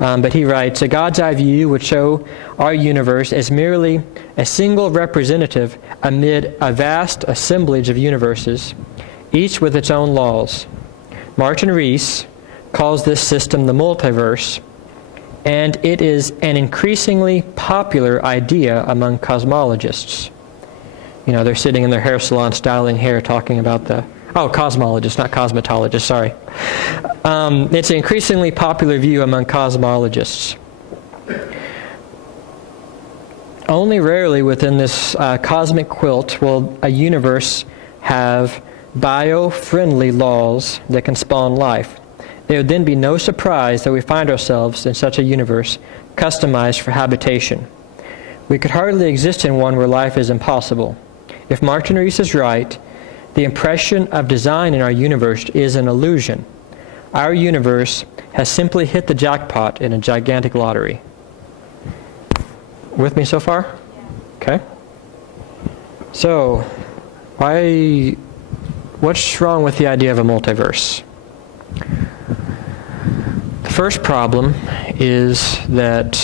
But he writes, "A God's eye view would show our universe as merely a single representative amid a vast assemblage of universes, each with its own laws. Martin Rees calls this system the multiverse, and it is an increasingly popular idea among cosmologists." They're sitting in their hair salon styling hair talking about cosmologists, not cosmetologists, sorry. It's an increasingly popular view among cosmologists. Only rarely within this cosmic quilt will a universe have bio-friendly laws that can spawn life. There would then be no surprise that we find ourselves in such a universe customized for habitation. We could hardly exist in one where life is impossible. If Martin Rees is right, the impression of design in our universe is an illusion. Our universe has simply hit the jackpot in a gigantic lottery. With me so far? Okay. So, what's wrong with the idea of a multiverse? The first problem is that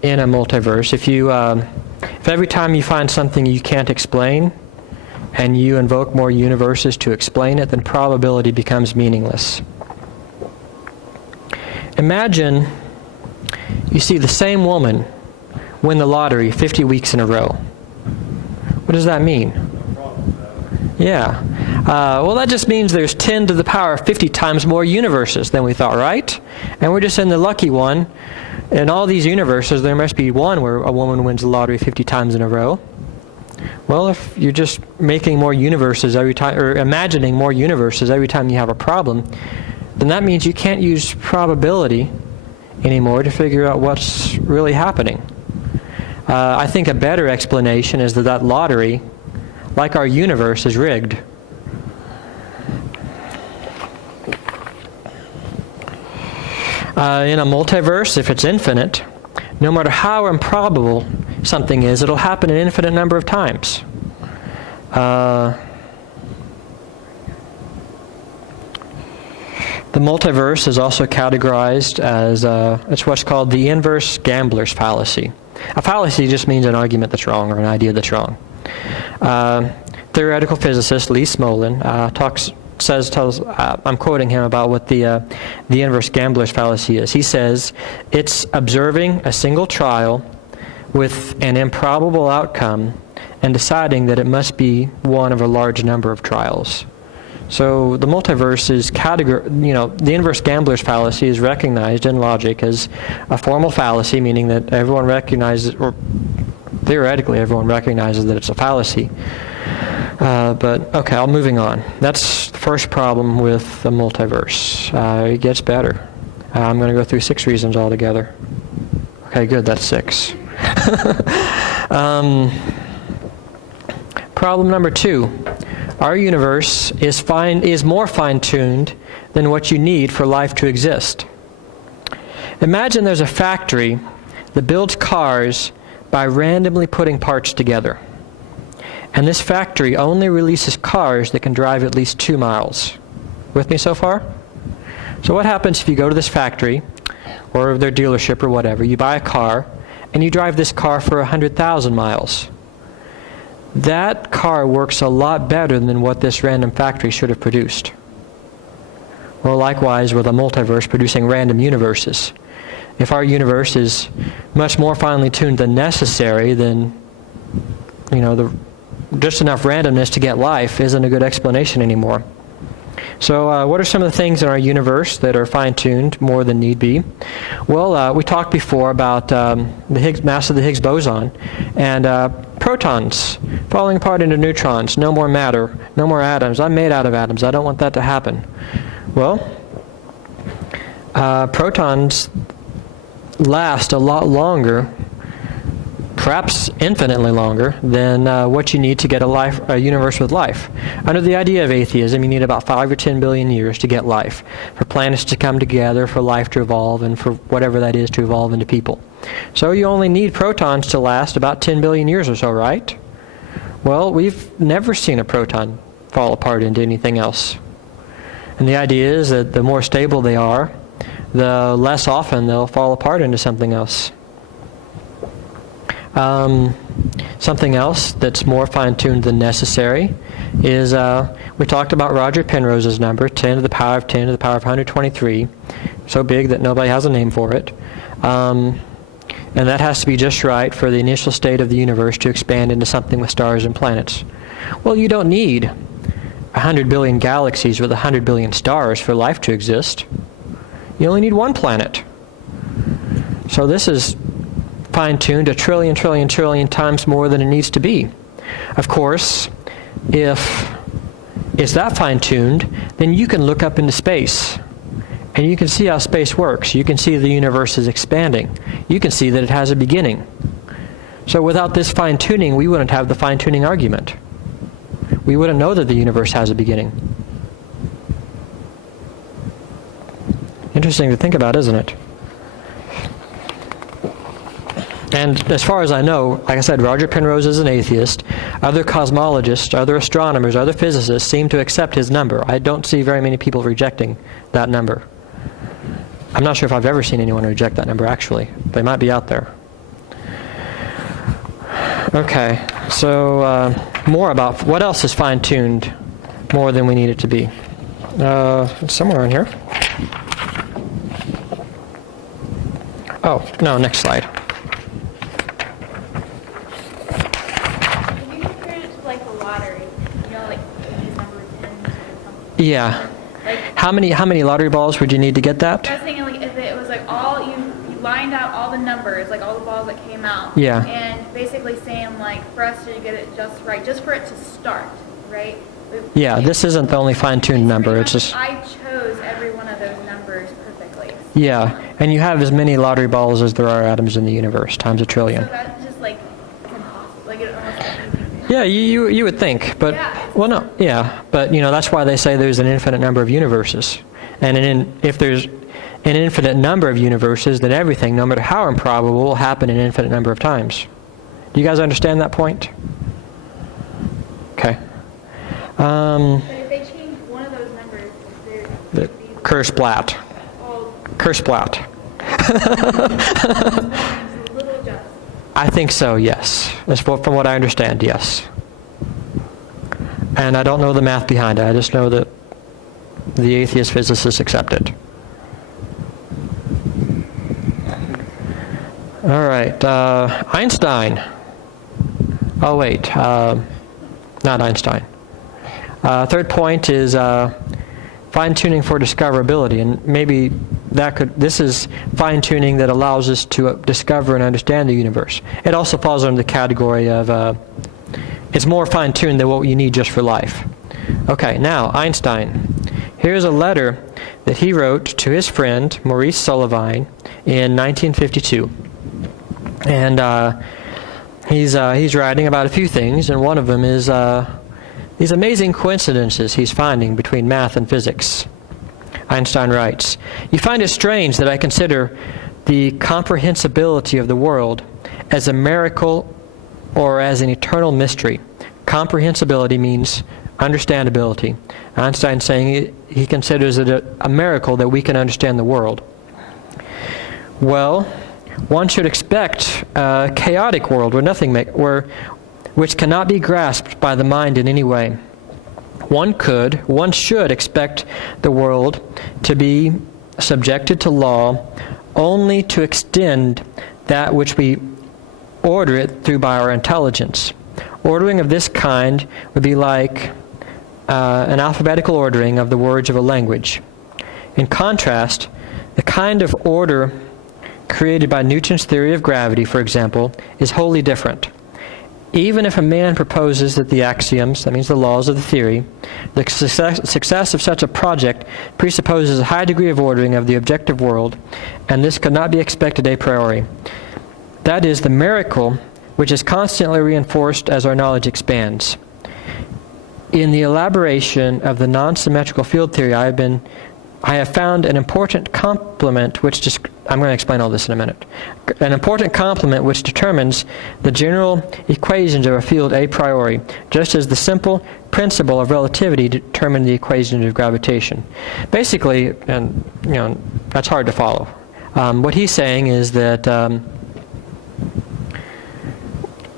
in a multiverse, if every time you find something you can't explain and you invoke more universes to explain it, then probability becomes meaningless. Imagine you see the same woman win the lottery 50 weeks in a row. What does that mean? Yeah. Well, that just means there's 10 to the power of 50 times more universes than we thought, right? And we're just in the lucky one. In all these universes, there must be one where a woman wins the lottery 50 times in a row. Well, if you're just making more universes every time, or imagining more universes every time you have a problem, then that means you can't use probability anymore to figure out what's really happening. I think a better explanation is that lottery, like our universe, is rigged. In a multiverse, if it's infinite, no matter how improbable something is, it'll happen an infinite number of times. The multiverse is also categorized as it's what's called the inverse gambler's fallacy. A fallacy just means an argument that's wrong or an idea that's wrong. Theoretical physicist Lee Smolin tells I'm quoting him about what the inverse gambler's fallacy is. He says, "It's observing a single trial with an improbable outcome and deciding that it must be one of a large number of trials." So the multiverse is the inverse gambler's fallacy is recognized in logic as a formal fallacy, meaning that everyone recognizes, or theoretically everyone recognizes that it's a fallacy. But okay, I'm moving on. That's the first problem with the multiverse. It gets better. I'm going to go through 6 reasons altogether. Okay, good, that's 6. Problem number 2. Our universe is more fine-tuned than what you need for life to exist. Imagine there's a factory that builds cars by randomly putting parts together. And this factory only releases cars that can drive at least 2 miles. With me so far? So what happens if you go to this factory, or their dealership or whatever, you buy a car, and you drive this car for 100,000 miles? That car works a lot better than what this random factory should have produced. Well, likewise with a multiverse producing random universes. If our universe is much more finely tuned than necessary, then just enough randomness to get life isn't a good explanation anymore. So what are some of the things in our universe that are fine-tuned more than need be? Well, we talked before about the mass of the Higgs boson and protons falling apart into neutrons. No more matter, no more atoms. I'm made out of atoms. I don't want that to happen. Well, protons last a lot longer, perhaps infinitely longer, than what you need to get a universe with life. Under the idea of atheism, you need about 5 or 10 billion years to get life, for planets to come together, for life to evolve, and for whatever that is to evolve into people. So you only need protons to last about 10 billion years or so, right? Well, we've never seen a proton fall apart into anything else. And the idea is that the more stable they are, the less often they'll fall apart into something else. Something else that's more fine-tuned than necessary is, we talked about Roger Penrose's number, 10 to the power of 10 to the power of 123, so big that nobody has a name for it. And that has to be just right for the initial state of the universe to expand into something with stars and planets. Well, you don't need 100 billion galaxies with 100 billion stars for life to exist. You only need one planet. So this is fine-tuned a trillion times more than it needs to be. Of course, if it's that fine-tuned, then you can look up into space, and you can see how space works. You can see the universe is expanding. You can see that it has a beginning. So without this fine-tuning, we wouldn't have the fine-tuning argument. We wouldn't know that the universe has a beginning. Interesting to think about, isn't it? And as far as I know, like I said, Roger Penrose is an atheist. Other cosmologists, other astronomers, other physicists seem to accept his number. I don't see very many people rejecting that number. I'm not sure if I've ever seen anyone reject that number, actually. They might be out there. Okay, so more about what else is fine-tuned more than we need it to be. It's somewhere in here. Oh, no, next slide. Yeah. Like, how many lottery balls would you need to get that? I was thinking, like, if it was like all you lined out all the numbers, like all the balls that came out. Yeah. And basically saying, like, for us to get it just right, just for it to start, right? Yeah, this isn't the only fine-tuned number. It's just. I chose every one of those numbers perfectly. Yeah, and you have as many lottery balls as there are atoms in the universe, times a trillion. So that's just like impossible. Like it almost. Yeah, you would think, but well, no, yeah, but that's why they say there's an infinite number of universes, and if there's an infinite number of universes, then everything, no matter how improbable, will happen an infinite number of times. Do you guys understand that point? Okay. But if they change one of those numbers, The Kersplat. Kersplat. Little just. I think so, yes. From what I understand, yes. And I don't know the math behind it. I just know that the atheist physicists accept it. All right. Einstein. Oh, wait. Not Einstein. Third point is fine-tuning for discoverability, and maybe this is fine-tuning that allows us to discover and understand the universe. It also falls under the category of it's more fine-tuned than what you need just for life. Okay, now Einstein. Here's a letter that he wrote to his friend Maurice Sullivan in 1952, and he's writing about a few things, and one of them is these amazing coincidences he's finding between math and physics. Einstein writes, "You find it strange that I consider the comprehensibility of the world as a miracle or as an eternal mystery." Comprehensibility means understandability. Einstein's saying he considers it a miracle that we can understand the world. Well, one should expect a chaotic world which cannot be grasped by the mind in any way. One should expect the world to be subjected to law only to extend that which we order it through by our intelligence. Ordering of this kind would be like an alphabetical ordering of the words of a language. In contrast, the kind of order created by Newton's theory of gravity, for example, is wholly different. Even if a man proposes that the axioms, that means the laws of the theory, the success of such a project presupposes a high degree of ordering of the objective world, and this could not be expected a priori. That is the miracle which is constantly reinforced as our knowledge expands. In the elaboration of the non-symmetrical field theory, I have found an important complement which I'm going to explain all this in a minute. An important complement which determines the general equations of a field a priori, just as the simple principle of relativity determined the equations of gravitation. Basically, and that's hard to follow. What he's saying is that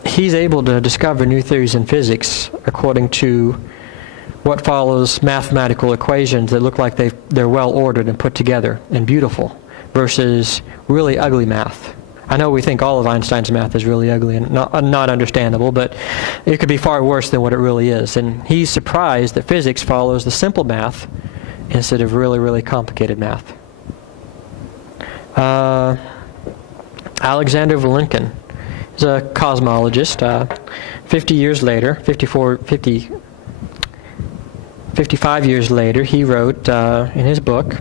he's able to discover new theories in physics according to what follows mathematical equations that look like they're well ordered and put together and beautiful, versus really ugly math. I know we think all of Einstein's math is really ugly and not understandable, but it could be far worse than what it really is. And he's surprised that physics follows the simple math instead of really, really complicated math. Alexander Vilenkin is a cosmologist. 55 years later, he wrote in his book,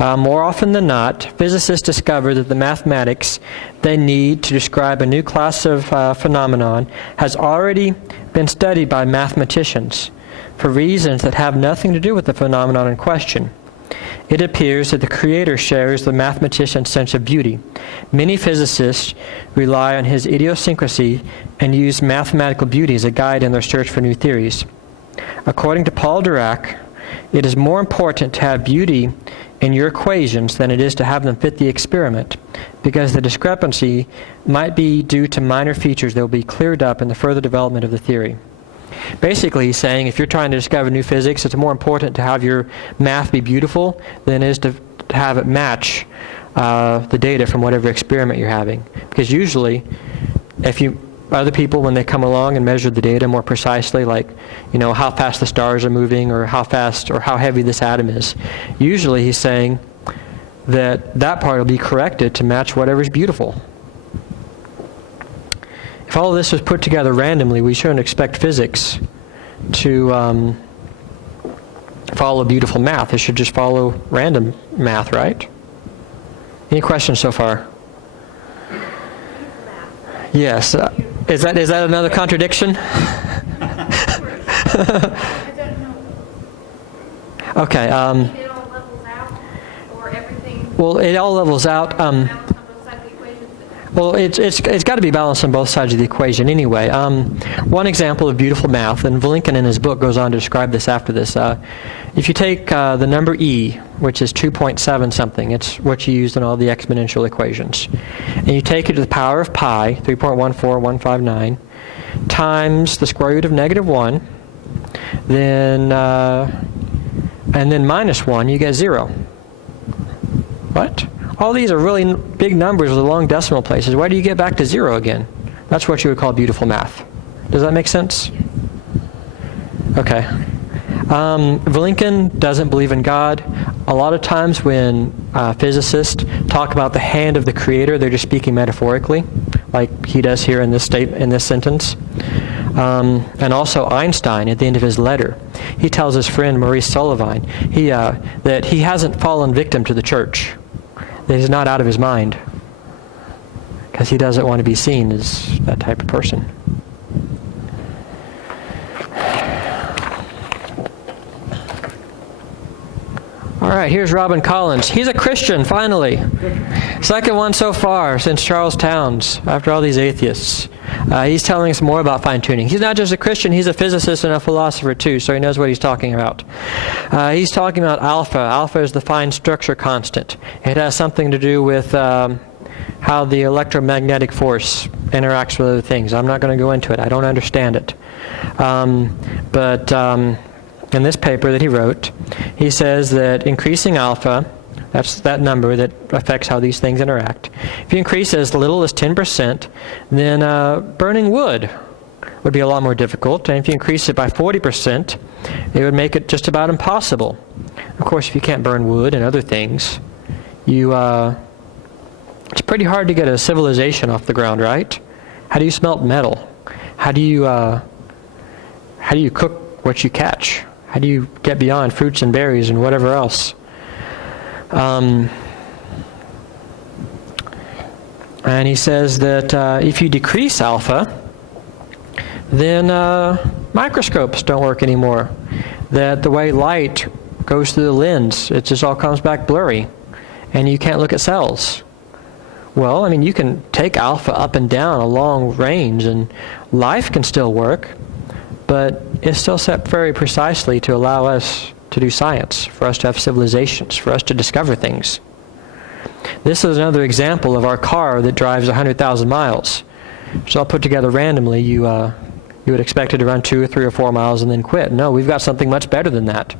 more often than not, physicists discover that the mathematics they need to describe a new class of phenomenon has already been studied by mathematicians for reasons that have nothing to do with the phenomenon in question. It appears that the Creator shares the mathematician's sense of beauty. Many physicists rely on his idiosyncrasy and use mathematical beauty as a guide in their search for new theories. According to Paul Dirac, it is more important to have beauty in your equations than it is to have them fit the experiment, because the discrepancy might be due to minor features that will be cleared up in the further development of the theory. Basically, he's saying if you're trying to discover new physics, it's more important to have your math be beautiful than it is to have it match the data from whatever experiment you're having. Because usually, other people, when they come along and measure the data more precisely, like, how fast the stars are moving or how fast or how heavy this atom is, usually he's saying that part will be corrected to match whatever's beautiful. If all of this was put together randomly, we shouldn't expect physics to follow beautiful math. It should just follow random math, right? Any questions so far? Yes. Is that another contradiction? I don't know. Okay. It all levels out, or everything. Well, it all levels out. Balance on both sides of the equation. Well, it's got to be balanced on both sides of the equation anyway. One example of beautiful math, and Vilenkin in his book goes on to describe this after this. If you take the number e, which is 2.7 something, it's what you use in all the exponential equations, and you take it to the power of pi, 3.14159, times the square root of -1, then and then minus 1, you get 0. What? All these are really big numbers with long decimal places. Why do you get back to 0 again? That's what you would call beautiful math. Does that make sense? Okay. Blinken doesn't believe in God. A lot of times when physicists talk about the hand of the Creator, they're just speaking metaphorically, like he does here in this sentence. And also Einstein, at the end of his letter, he tells his friend Maurice Sullivan that he hasn't fallen victim to the church, that he's not out of his mind, because he doesn't want to be seen as that type of person. All right, here's Robin Collins. He's a Christian, finally. Second one so far since Charles Towns, after all these atheists. He's telling us more about fine-tuning. He's not just a Christian, he's a physicist and a philosopher too, so he knows what he's talking about. He's talking about alpha. Alpha is the fine structure constant. It has something to do with how the electromagnetic force interacts with other things. I'm not going to go into it. I don't understand it. But in this paper that he wrote, he says that increasing alpha, that's that number that affects how these things interact. If you increase it as little as 10%, then burning wood would be a lot more difficult. And if you increase it by 40%, it would make it just about impossible. Of course, if you can't burn wood and other things, it's pretty hard to get a civilization off the ground, right? How do you smelt metal? How do you cook what you catch? How do you get beyond fruits and berries and whatever else? And he says that if you decrease alpha, then microscopes don't work anymore. That the way light goes through the lens, it just all comes back blurry, and you can't look at cells. Well, I mean, you can take alpha up and down a long range, and life can still work, but it's still set very precisely to allow us to do science, for us to have civilizations, for us to discover things. This is another example of our car that drives 100,000 miles. So I'll put together randomly, you would expect it to run 2 or 3 or 4 miles and then quit. No, we've got something much better than that.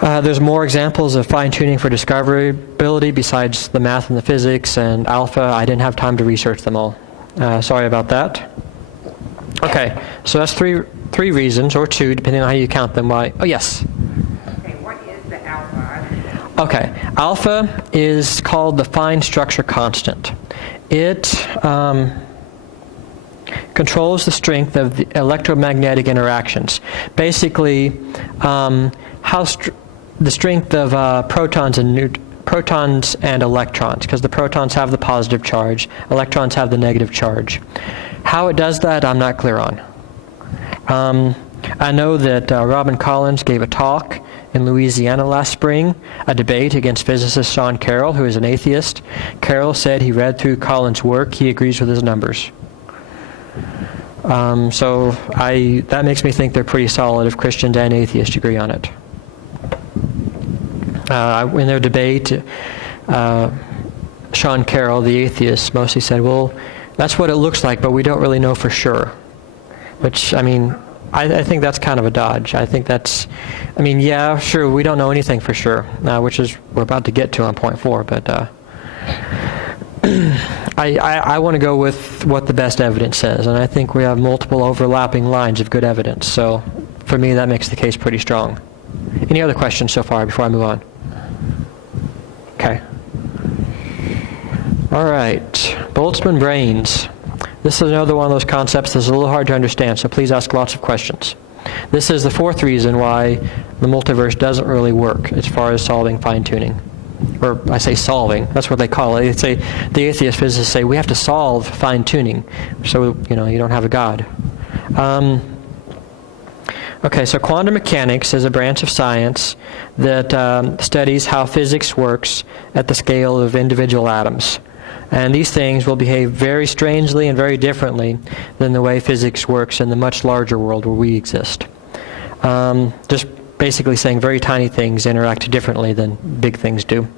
There's more examples of fine-tuning for discoverability besides the math and the physics and alpha. I didn't have time to research them all. Sorry about that. Okay, so that's three reasons, or 2, depending on how you count them. Why? Oh, yes? Okay, what is the alpha? Okay, alpha is called the fine structure constant. It controls the strength of the electromagnetic interactions. Basically, the strength of protons and electrons, because the protons have the positive charge, electrons have the negative charge. How it does that, I'm not clear on. I know that Robin Collins gave a talk in Louisiana last spring, a debate against physicist Sean Carroll, who is an atheist. Carroll said he read through Collins' work, he agrees with his numbers. So that makes me think they're pretty solid if Christians and atheists agree on it. In their debate, Sean Carroll, the atheist, mostly said, well, that's what it looks like, but we don't really know for sure. Which, I mean, I think that's kind of a dodge. I think that's, I mean, yeah, sure, we don't know anything for sure, which is we're about to get to on point 4, but I want to go with what the best evidence says, and I think we have multiple overlapping lines of good evidence, so for me that makes the case pretty strong. Any other questions so far before I move on? Okay. All right, Boltzmann brains. This is another one of those concepts that's a little hard to understand, so please ask lots of questions. This is the 4th reason why the multiverse doesn't really work as far as solving fine-tuning. Or I say solving, that's what they call it. The atheist physicists say we have to solve fine-tuning, so you don't have a God. Okay, so quantum mechanics is a branch of science that studies how physics works at the scale of individual atoms. And these things will behave very strangely and very differently than the way physics works in the much larger world where we exist. Just basically saying very tiny things interact differently than big things do.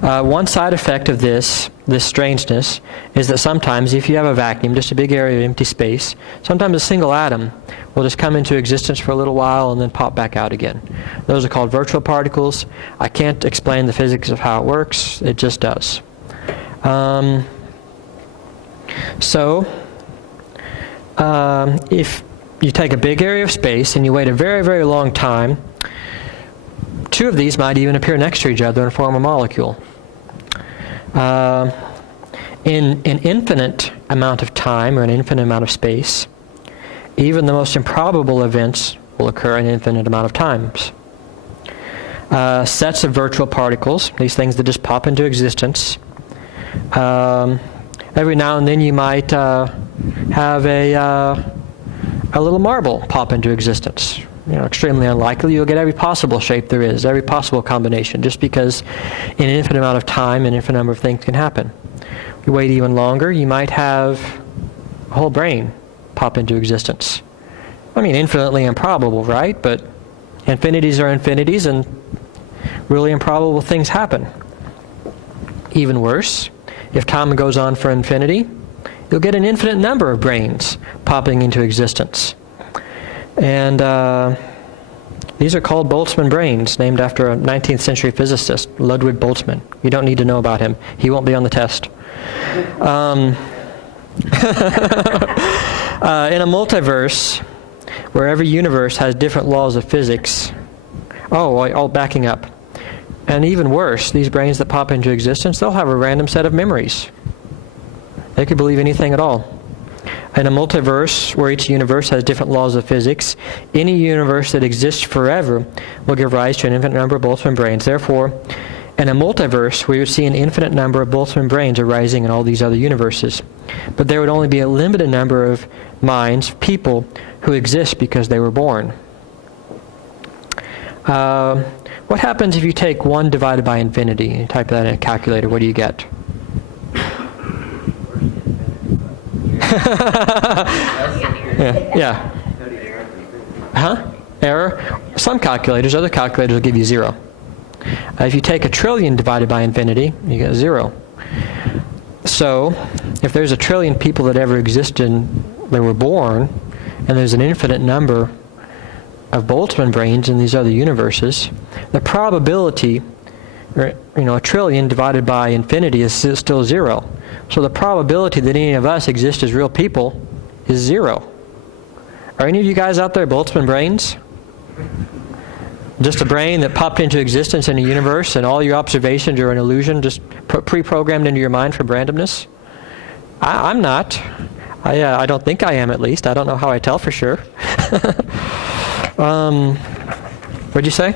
One side effect of this strangeness is that sometimes if you have a vacuum, just a big area of empty space, sometimes a single atom will just come into existence for a little while and then pop back out again. Those are called virtual particles. I can't explain the physics of how it works. It just does. If you take a big area of space and you wait a very, very long time. Two of these might even appear next to each other and form a molecule. In an infinite amount of time or an infinite amount of space, even the most improbable events will occur in an infinite amount of times. Sets of virtual particles, these things that just pop into existence. Every now and then you might have a little marble pop into existence. You know, extremely unlikely. You'll get every possible shape there is, every possible combination, just because in an infinite amount of time, an infinite number of things can happen. You wait even longer, you might have a whole brain pop into existence. I mean, infinitely improbable, right? But infinities are infinities, and really improbable things happen. Even worse, if time goes on for infinity, you'll get an infinite number of brains popping into existence. And these are called Boltzmann brains, named after a 19th century physicist, Ludwig Boltzmann. You don't need to know about him. He won't be on the test. In a multiverse, where every universe has different laws of physics. Backing up. And even worse, these brains that pop into existence, they'll have a random set of memories. They could believe anything at all. In a multiverse, where each universe has different laws of physics, any universe that exists forever will give rise to an infinite number of Boltzmann brains. Therefore, in a multiverse, we would see an infinite number of Boltzmann brains arising in all these other universes. But there would only be a limited number of minds, people, who exist because they were born. What happens if you take 1 divided by infinity? You type that in a calculator, what do you get? Yeah. Error? Some calculators, other calculators will give you 0. If you take 1 trillion divided by infinity, you get 0. So, if there's 1 trillion people that ever existed, they were born, and there's an infinite number of Boltzmann brains in these other universes, the probability, 1 trillion divided by infinity is still 0. So the probability that any of us exist as real people is 0. Are any of you guys out there Boltzmann brains? Just a brain that popped into existence in a universe and all your observations are an illusion just pre-programmed into your mind for randomness? I'm not. I don't think I am, at least. I don't know how I tell for sure. What'd you say?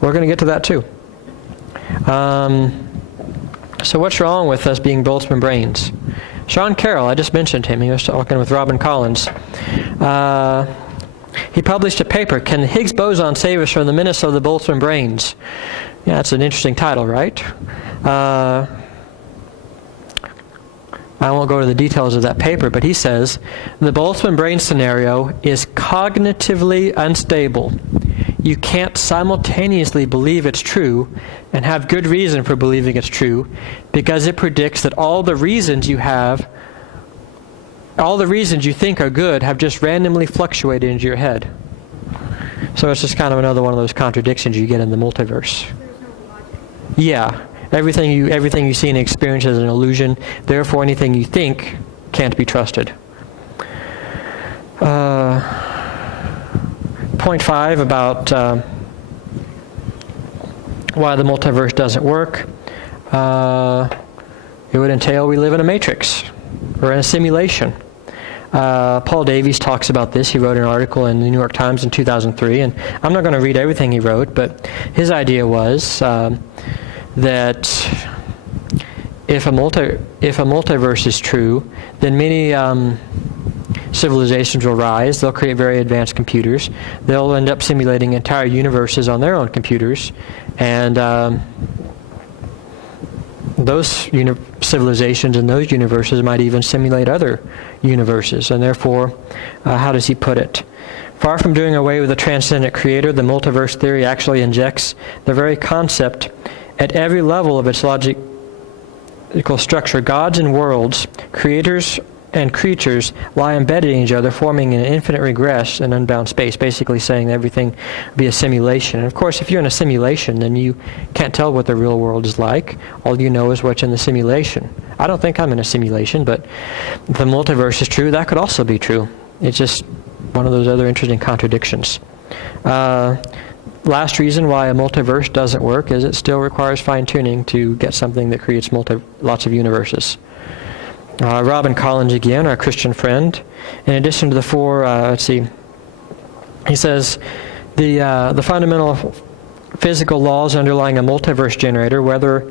We're going to get to that too. So what's wrong with us being Boltzmann brains? Sean Carroll, I just mentioned him. He was talking with Robin Collins. He published a paper, Can the Higgs Boson Save Us from the Menace of the Boltzmann Brains? Yeah, that's an interesting title, right? I won't go to the details of that paper, but he says, the Boltzmann brain scenario is cognitively unstable. You can't simultaneously believe it's true and have good reason for believing it's true because it predicts that all the reasons you think are good have just randomly fluctuated into your head. So it's just kind of another one of those contradictions you get in the multiverse. Yeah. Everything you see and experience is an illusion. Therefore, anything you think can't be trusted. Point 5 about why the multiverse doesn't work. It would entail we live in a matrix or in a simulation. Paul Davies talks about this. He wrote an article in the New York Times in 2003, and I'm not going to read everything he wrote, but his idea was that if a multiverse is true, then many civilizations will rise. They'll create very advanced computers. They'll end up simulating entire universes on their own computers, and those civilizations and those universes might even simulate other universes. And therefore, how does he put it? Far from doing away with the transcendent creator, the multiverse theory actually injects the very concept at every level of its logical structure. Gods and worlds, creators and creatures lie embedded in each other, forming an infinite regress in unbound space, basically saying everything be a simulation. And of course, if you're in a simulation, then you can't tell what the real world is like. All you know is what's in the simulation. I don't think I'm in a simulation, but if the multiverse is true, that could also be true. It's just one of those other interesting contradictions. Last reason why a multiverse doesn't work is it still requires fine-tuning to get something that creates lots of universes. Robin Collins again, our Christian friend, in addition to the four, he says, the fundamental physical laws underlying a multiverse generator, whether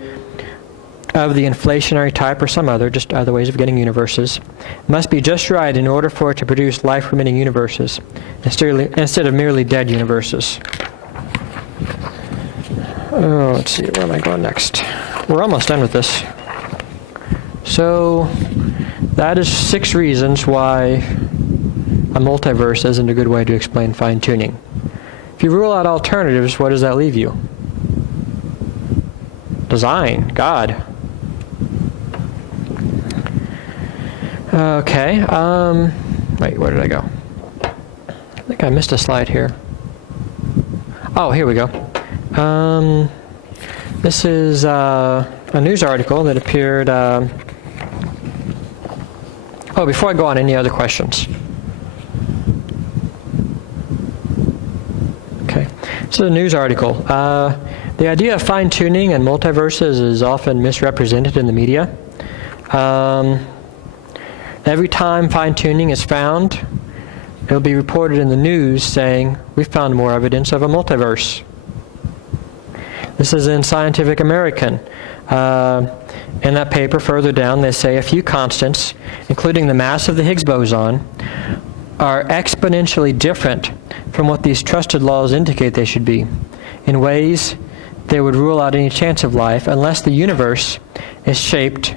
of the inflationary type or some other, just other ways of getting universes, must be just right in order for it to produce life-permitting universes instead of merely dead universes. Oh, let's see, where am I going next? We're almost done with this. So, that is 6 reasons why a multiverse isn't a good way to explain fine-tuning. If you rule out alternatives, what does that leave you? Design, God. Okay, wait, where did I go? I think I missed a slide here. Oh, here we go. This is a news article that appeared... oh, before I go on, any other questions? Okay, this is a news article. The idea of fine-tuning and multiverses is often misrepresented in the media. Every time fine-tuning is found, it'll be reported in the news saying, we found more evidence of a multiverse. This is in Scientific American. In that paper, further down, they say a few constants, including the mass of the Higgs boson, are exponentially different from what these trusted laws indicate they should be, in ways they would rule out any chance of life unless the universe is shaped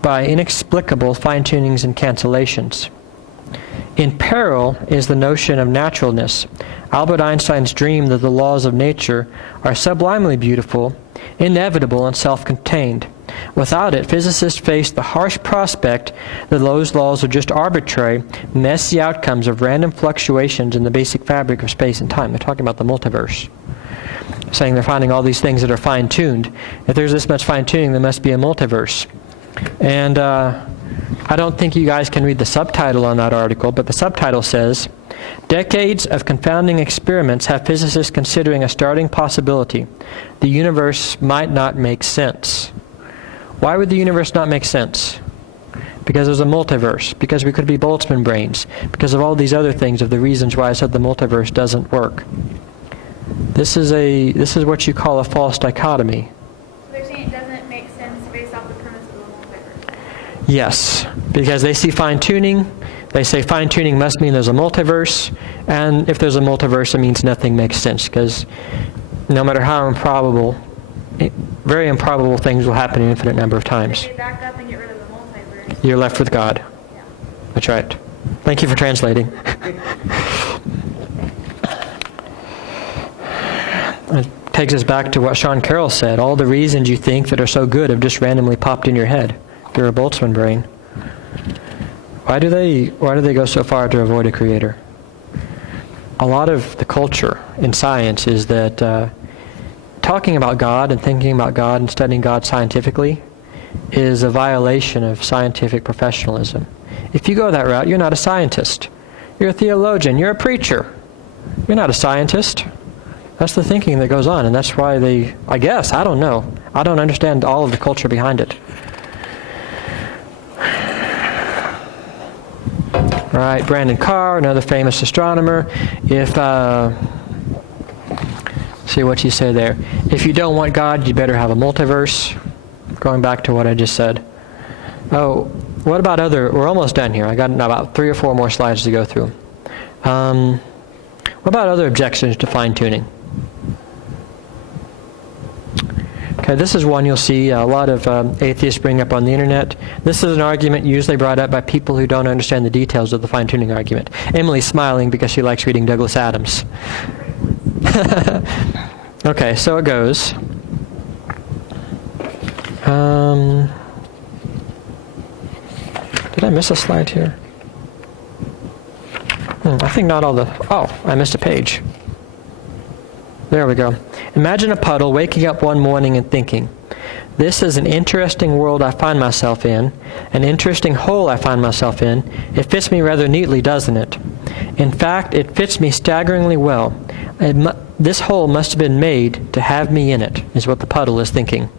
by inexplicable fine-tunings and cancellations. In peril is the notion of naturalness. Albert Einstein's dream that the laws of nature are sublimely beautiful, inevitable, and self-contained. Without it, physicists face the harsh prospect that those laws are just arbitrary, messy outcomes of random fluctuations in the basic fabric of space and time. They're talking about the multiverse, saying they're finding all these things that are fine-tuned. If there's this much fine-tuning, there must be a multiverse. And I don't think you guys can read the subtitle on that article, but the subtitle says, decades of confounding experiments have physicists considering a starting possibility. The universe might not make sense. Why would the universe not make sense? Because there's a multiverse, because we could be Boltzmann brains, because of all these other things, of the reasons why I said the multiverse doesn't work. This is what you call a false dichotomy. So they're saying it doesn't make sense based off the premise of the multiverse. Yes, because they see fine-tuning. They say fine-tuning must mean there's a multiverse, and if there's a multiverse, it means nothing makes sense, because no matter how improbable, very improbable things will happen an infinite number of times. If they back up and get rid of the multiverse. You're left with God. Yeah. That's right. Thank you for translating. It takes us back to what Sean Carroll said. All the reasons you think that are so good have just randomly popped in your head. You're a Boltzmann brain. Why do they go so far to avoid a creator? A lot of the culture in science is that talking about God and thinking about God and studying God scientifically is a violation of scientific professionalism. If you go that route, you're not a scientist. You're a theologian. You're a preacher. You're not a scientist. That's the thinking that goes on, and that's why they, I guess, I don't know. I don't understand all of the culture behind it. All right, Brandon Carr, another famous astronomer. See what you say there. If you don't want God, you better have a multiverse. Going back to what I just said. Oh, what about we're almost done here. I got about 3 or 4 more slides to go through. What about other objections to fine-tuning? Okay, this is one you'll see a lot of atheists bring up on the internet. This is an argument usually brought up by people who don't understand the details of the fine-tuning argument. Emily's smiling because she likes reading Douglas Adams. Okay, so it goes. Did I miss a slide here? I think not all the... Oh, I missed a page. There we go. Imagine a puddle waking up one morning and thinking, this is an interesting world I find myself in, an interesting hole I find myself in. It fits me rather neatly, doesn't it? In fact, it fits me staggeringly well. This hole must have been made to have me in it, is what the puddle is thinking.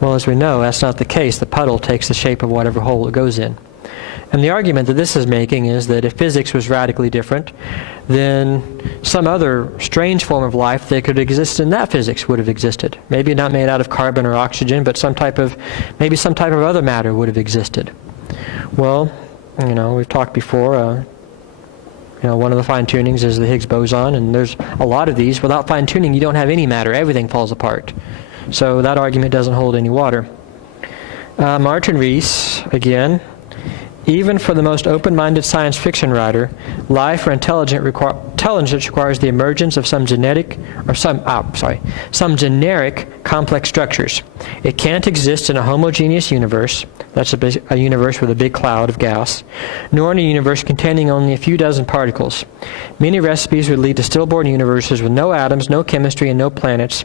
Well, as we know, that's not the case. The puddle takes the shape of whatever hole it goes in. And the argument that this is making is that if physics was radically different, then some other strange form of life that could exist in that physics would have existed. Maybe not made out of carbon or oxygen, but maybe some type of other matter would have existed. Well, we've talked before, one of the fine-tunings is the Higgs boson, and there's a lot of these. Without fine-tuning, you don't have any matter. Everything falls apart. So that argument doesn't hold any water. Martin Rees, again, even for the most open-minded science fiction writer, life or intelligence requires the emergence of some generic complex structures. It can't exist in a homogeneous universe, that's a universe with a big cloud of gas, nor in a universe containing only a few dozen particles. Many recipes would lead to stillborn universes with no atoms, no chemistry, and no planets,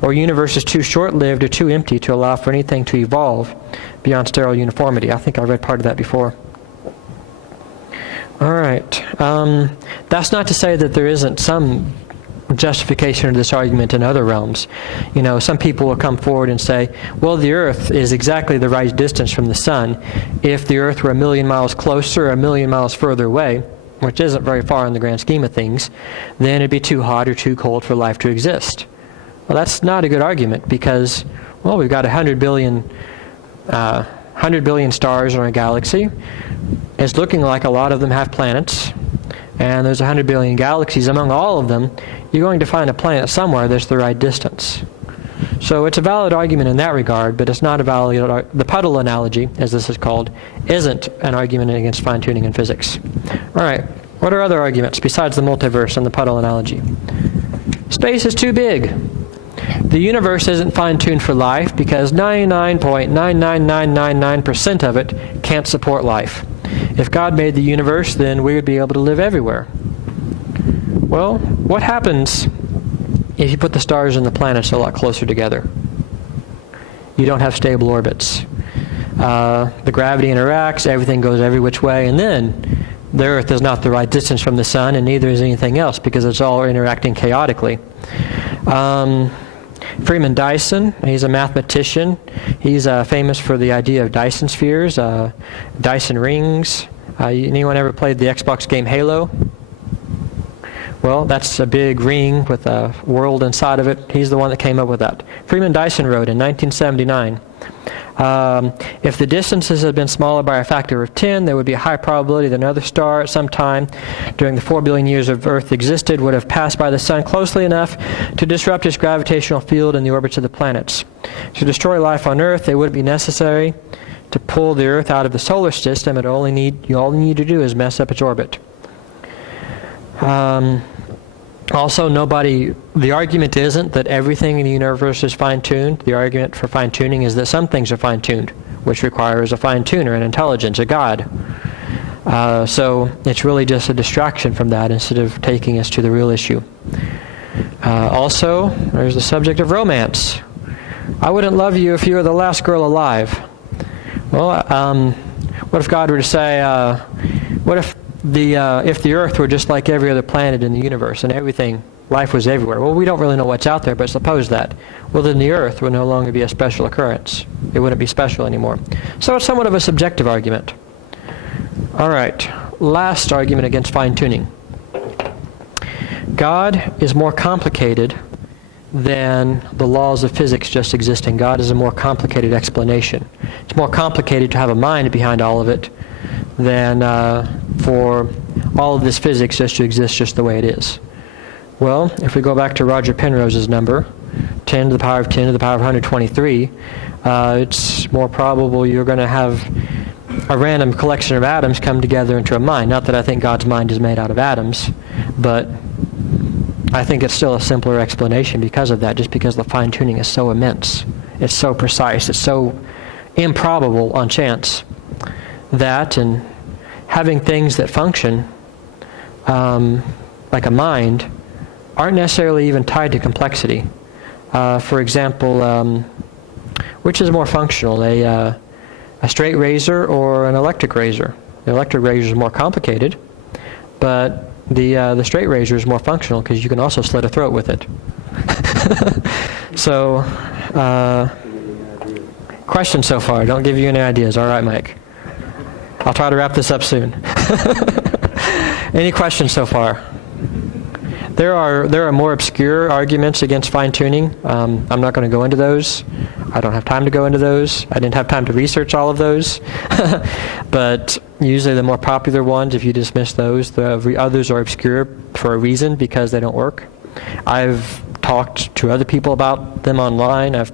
or universes too short-lived or too empty to allow for anything to evolve beyond sterile uniformity. I think I read part of that before. All right. That's not to say that there isn't some justification of this argument in other realms. Some people will come forward and say, well, the Earth is exactly the right distance from the Sun. If the Earth were 1 million miles closer or 1 million miles further away, which isn't very far in the grand scheme of things, then it'd be too hot or too cold for life to exist. Well, that's not a good argument because, well, we've got 100 billion stars in our galaxy. It's looking like a lot of them have planets, and there's 100 billion galaxies. Among all of them, you're going to find a planet somewhere that's the right distance. So it's a valid argument in that regard, but it's not a valid. The puddle analogy, as this is called, isn't an argument against fine-tuning in physics. All right, what are other arguments besides the multiverse and the puddle analogy? Space is too big. The universe isn't fine-tuned for life because 99.99999% of it can't support life. If God made the universe, then we would be able to live everywhere. Well, what happens if you put the stars and the planets a lot closer together? You don't have stable orbits. The gravity interacts, everything goes every which way, and then the Earth is not the right distance from the Sun, and neither is anything else because it's all interacting chaotically. Freeman Dyson, he's a mathematician. He's famous for the idea of Dyson spheres, Dyson rings. Anyone ever played the Xbox game Halo? Well, that's a big ring with a world inside of it. He's the one that came up with that. Freeman Dyson wrote in 1979, if the distances had been smaller by a factor of 10, there would be a high probability that another star at some time during the 4 billion years of Earth existed would have passed by the Sun closely enough to disrupt its gravitational field in the orbits of the planets. To destroy life on Earth, it wouldn't be necessary to pull the Earth out of the solar system. All you need to do is mess up its orbit. Also, the argument isn't that everything in the universe is fine-tuned. The argument for fine-tuning is that some things are fine-tuned, which requires a fine-tuner, an intelligence, a God. So it's really just a distraction from that instead of taking us to the real issue. Also, there's the subject of romance. I wouldn't love you if you were the last girl alive. Well, what if God were to say, what if the Earth were just like every other planet in the universe and life was everywhere? Well, we don't really know what's out there, but suppose that. Well, then the Earth would no longer be a special occurrence. It wouldn't be special anymore. So it's somewhat of a subjective argument. All right, last argument against fine-tuning. God is more complicated than the laws of physics just existing. God is a more complicated explanation. It's more complicated to have a mind behind all of it than for all of this physics just to exist just the way it is. Well, if we go back to Roger Penrose's number, 10 to the power of 10 to the power of 123, it's more probable you're going to have a random collection of atoms come together into a mind. Not that I think God's mind is made out of atoms, but I think it's still a simpler explanation because of that, just because the fine-tuning is so immense. It's so precise. It's so improbable on chance. That and having things that function like a mind aren't necessarily even tied to complexity. For example, which is more functional, a straight razor or an electric razor? The electric razor is more complicated, but the straight razor is more functional because you can also slit a throat with it. So, questions so far? Don't give you any ideas. All right, Mike. I'll try to wrap this up soon. Any questions so far? There are more obscure arguments against fine-tuning. I'm not going to go into those. I don't have time to go into those. I didn't have time to research all of those. But usually the more popular ones, if you dismiss those, the others are obscure for a reason, because they don't work. I've talked to other people about them online. I've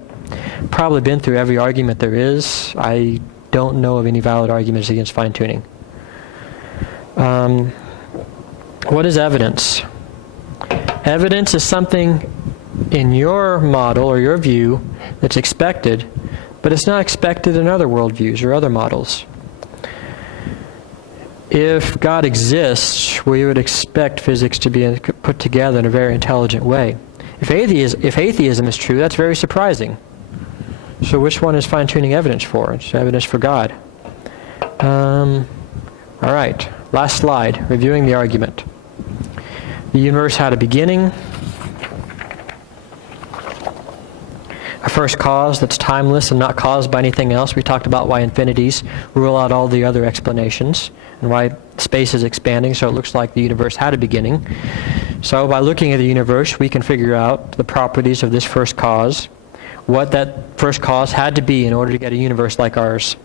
probably been through every argument there is. I don't know of any valid arguments against fine-tuning. What is evidence? Evidence is something in your model or your view that's expected, but it's not expected in other worldviews or other models. If God exists, we would expect physics to be put together in a very intelligent way. If atheism is true, that's very surprising. So which one is fine-tuning evidence for? It's evidence for God. All right, last slide, reviewing the argument. The universe had a beginning, a first cause that's timeless and not caused by anything else. We talked about why infinities rule out all the other explanations, and why space is expanding, so it looks like the universe had a beginning. So by looking at the universe, we can figure out the properties of this first cause, what that first cause had to be in order to get a universe like ours.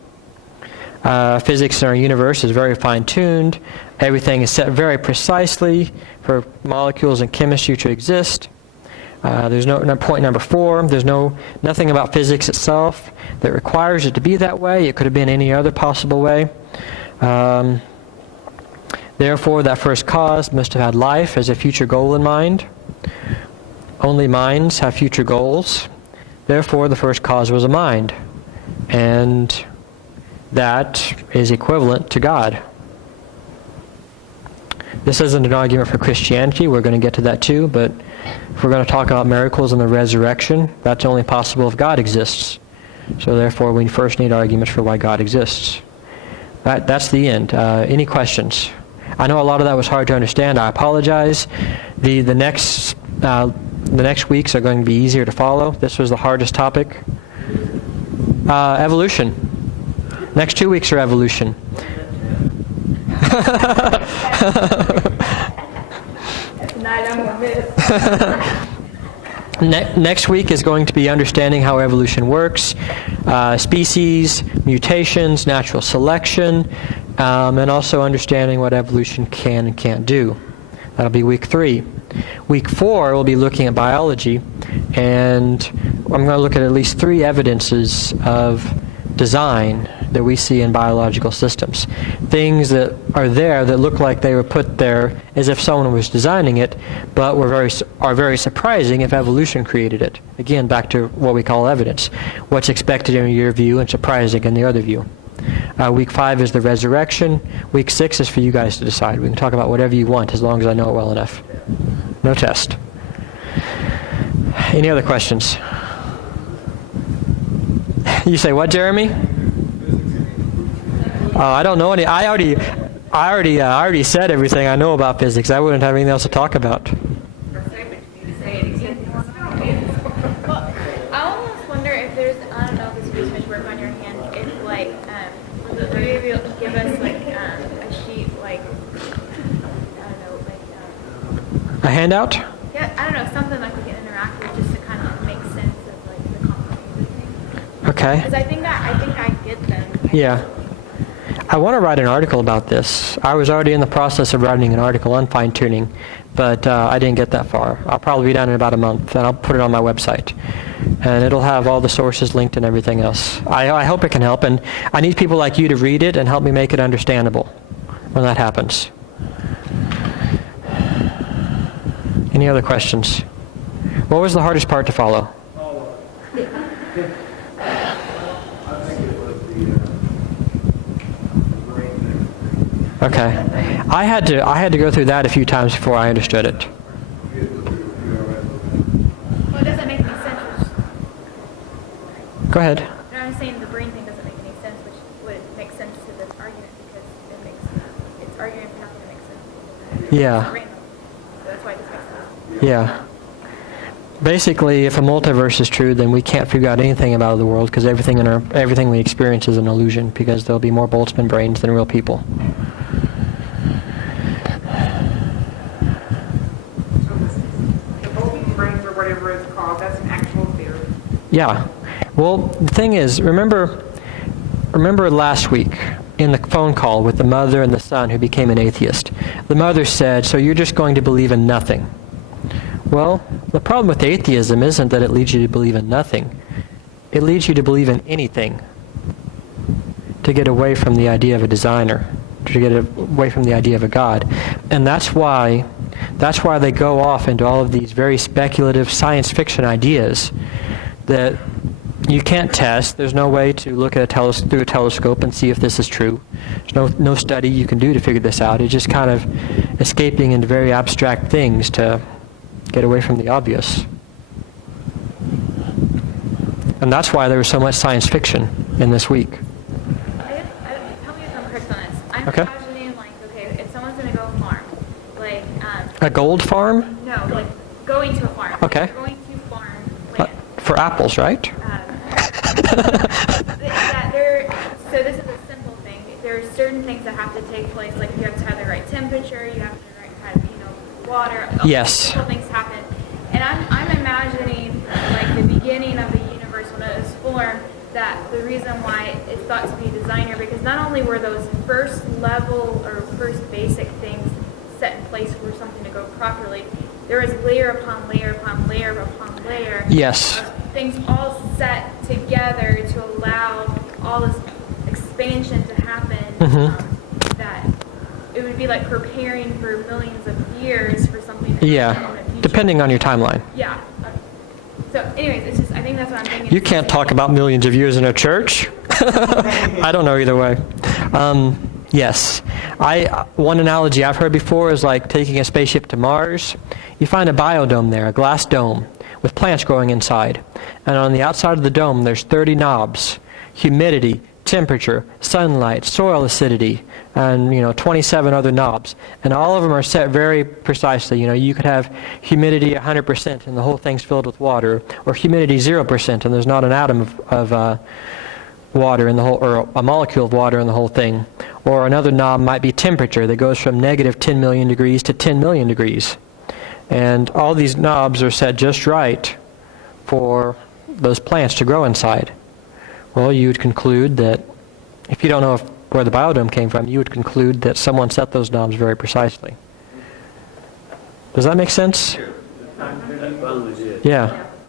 Physics in our universe is very fine-tuned. Everything is set very precisely for molecules and chemistry to exist. There's no point number 4. There's nothing about physics itself that requires it to be that way. It could have been any other possible way. Therefore, that first cause must have had life as a future goal in mind. Only minds have future goals. Therefore, the first cause was a mind. And that is equivalent to God. This isn't an argument for Christianity. We're going to get to that too. But if we're going to talk about miracles and the resurrection, that's only possible if God exists. So therefore, we first need arguments for why God exists. That's the end. Any questions? I know a lot of that was hard to understand. I apologize. The next weeks are going to be easier to follow. This was the hardest topic. Evolution. Next 2 weeks are evolution. Next week is going to be understanding how evolution works, species, mutations, natural selection, and also understanding what evolution can and can't do. That'll be week 3. Week 4, we'll be looking at biology, and I'm going to look at least 3 evidences of design that we see in biological systems. Things that are there that look like they were put there as if someone was designing it, but are very surprising if evolution created it. Again, back to what we call evidence. What's expected in your view and surprising in the other view. Week 5 is the resurrection. Week 6 is for you guys to decide. We can talk about whatever you want as long as I know it well enough. No test. Any other questions? You say what, Jeremy? I don't know any. I already said everything I know about physics. I wouldn't have anything else to talk about. I almost wonder if there's, I don't know if it's too much work on your hand, if like, would the 3 of you give us like a sheet, like, I don't know, like, a handout? Yeah, I don't know, something like we can interact with just to kind of make sense of like the complicated things. Okay. Because I think I get them. Yeah. I want to write an article about this. I was already in the process of writing an article on fine-tuning, but I didn't get that far. I'll probably be done in about a month, and I'll put it on my website. And it'll have all the sources linked and everything else. I hope it can help, and I need people like you to read it and help me make it understandable when that happens. Any other questions? What was the hardest part to follow? Okay. I had to go through that a few times before I understood it. Go ahead. And I'm saying the brain thing doesn't make any sense, which would make sense to this argument because its argument is not going to make sense. Yeah. It's random. So that's why it just makes sense. Yeah. Basically, if a multiverse is true, then we can't figure out anything about the world because everything we experience is an illusion because there'll be more Boltzmann brains than real people. So the Boltzmann brains or whatever it's called, that's an actual theory. Yeah. Well, the thing is, remember last week in the phone call with the mother and the son who became an atheist. The mother said, "So you're just going to believe in nothing." Well, the problem with atheism isn't that it leads you to believe in nothing. It leads you to believe in anything. To get away from the idea of a designer, to get away from the idea of a God. And that's why they go off into all of these very speculative science fiction ideas that you can't test. There's no way to look at through a telescope and see if this is true. There's no study you can do to figure this out. It's just kind of escaping into very abstract things to get away from the obvious. And that's why there was so much science fiction in this week. Tell me if I'm correct on this. I'm Okay. imagining, like, okay, if someone's going to go farm, like, A gold farm? no, like, going to a farm. Okay. They're going to farm land. For apples, right? So this is a simple thing. There are certain things that have to take place, like you have to have the right temperature, you have to have the right kind of, water. Yes. Simple things happen. And I'm imagining, like, the beginning of the universe when it was formed, that the reason why it's thought to be a designer, because not only were those first level or first basic things set in place for something to go properly, there was layer upon layer upon layer upon layer. Yes. Things all set together to allow all this expansion to happen. That it would be like preparing for millions of years for something to happen Yeah. in the future. Depending on your timeline. Yeah. So anyways, it's just, I think that's what I'm thinking. You can't talk about millions of years in a church. I don't know either way. Yes. One analogy I've heard before is like taking a spaceship to Mars. You find a biodome there, a glass dome, with plants growing inside. And on the outside of the dome, there's 30 knobs. Humidity, temperature, sunlight, soil acidity, and 27 other knobs. And all of them are set very precisely. You could have humidity 100% and the whole thing's filled with water, or humidity 0% and there's not an atom of water in the whole, or a molecule of water in the whole thing. Or another knob might be temperature that goes from negative 10 million degrees to 10 million degrees. And all these knobs are set just right for those plants to grow inside. Well, you would conclude that, if you don't know where the biodome came from, you would conclude that someone set those knobs very precisely. Does that make sense? Yeah.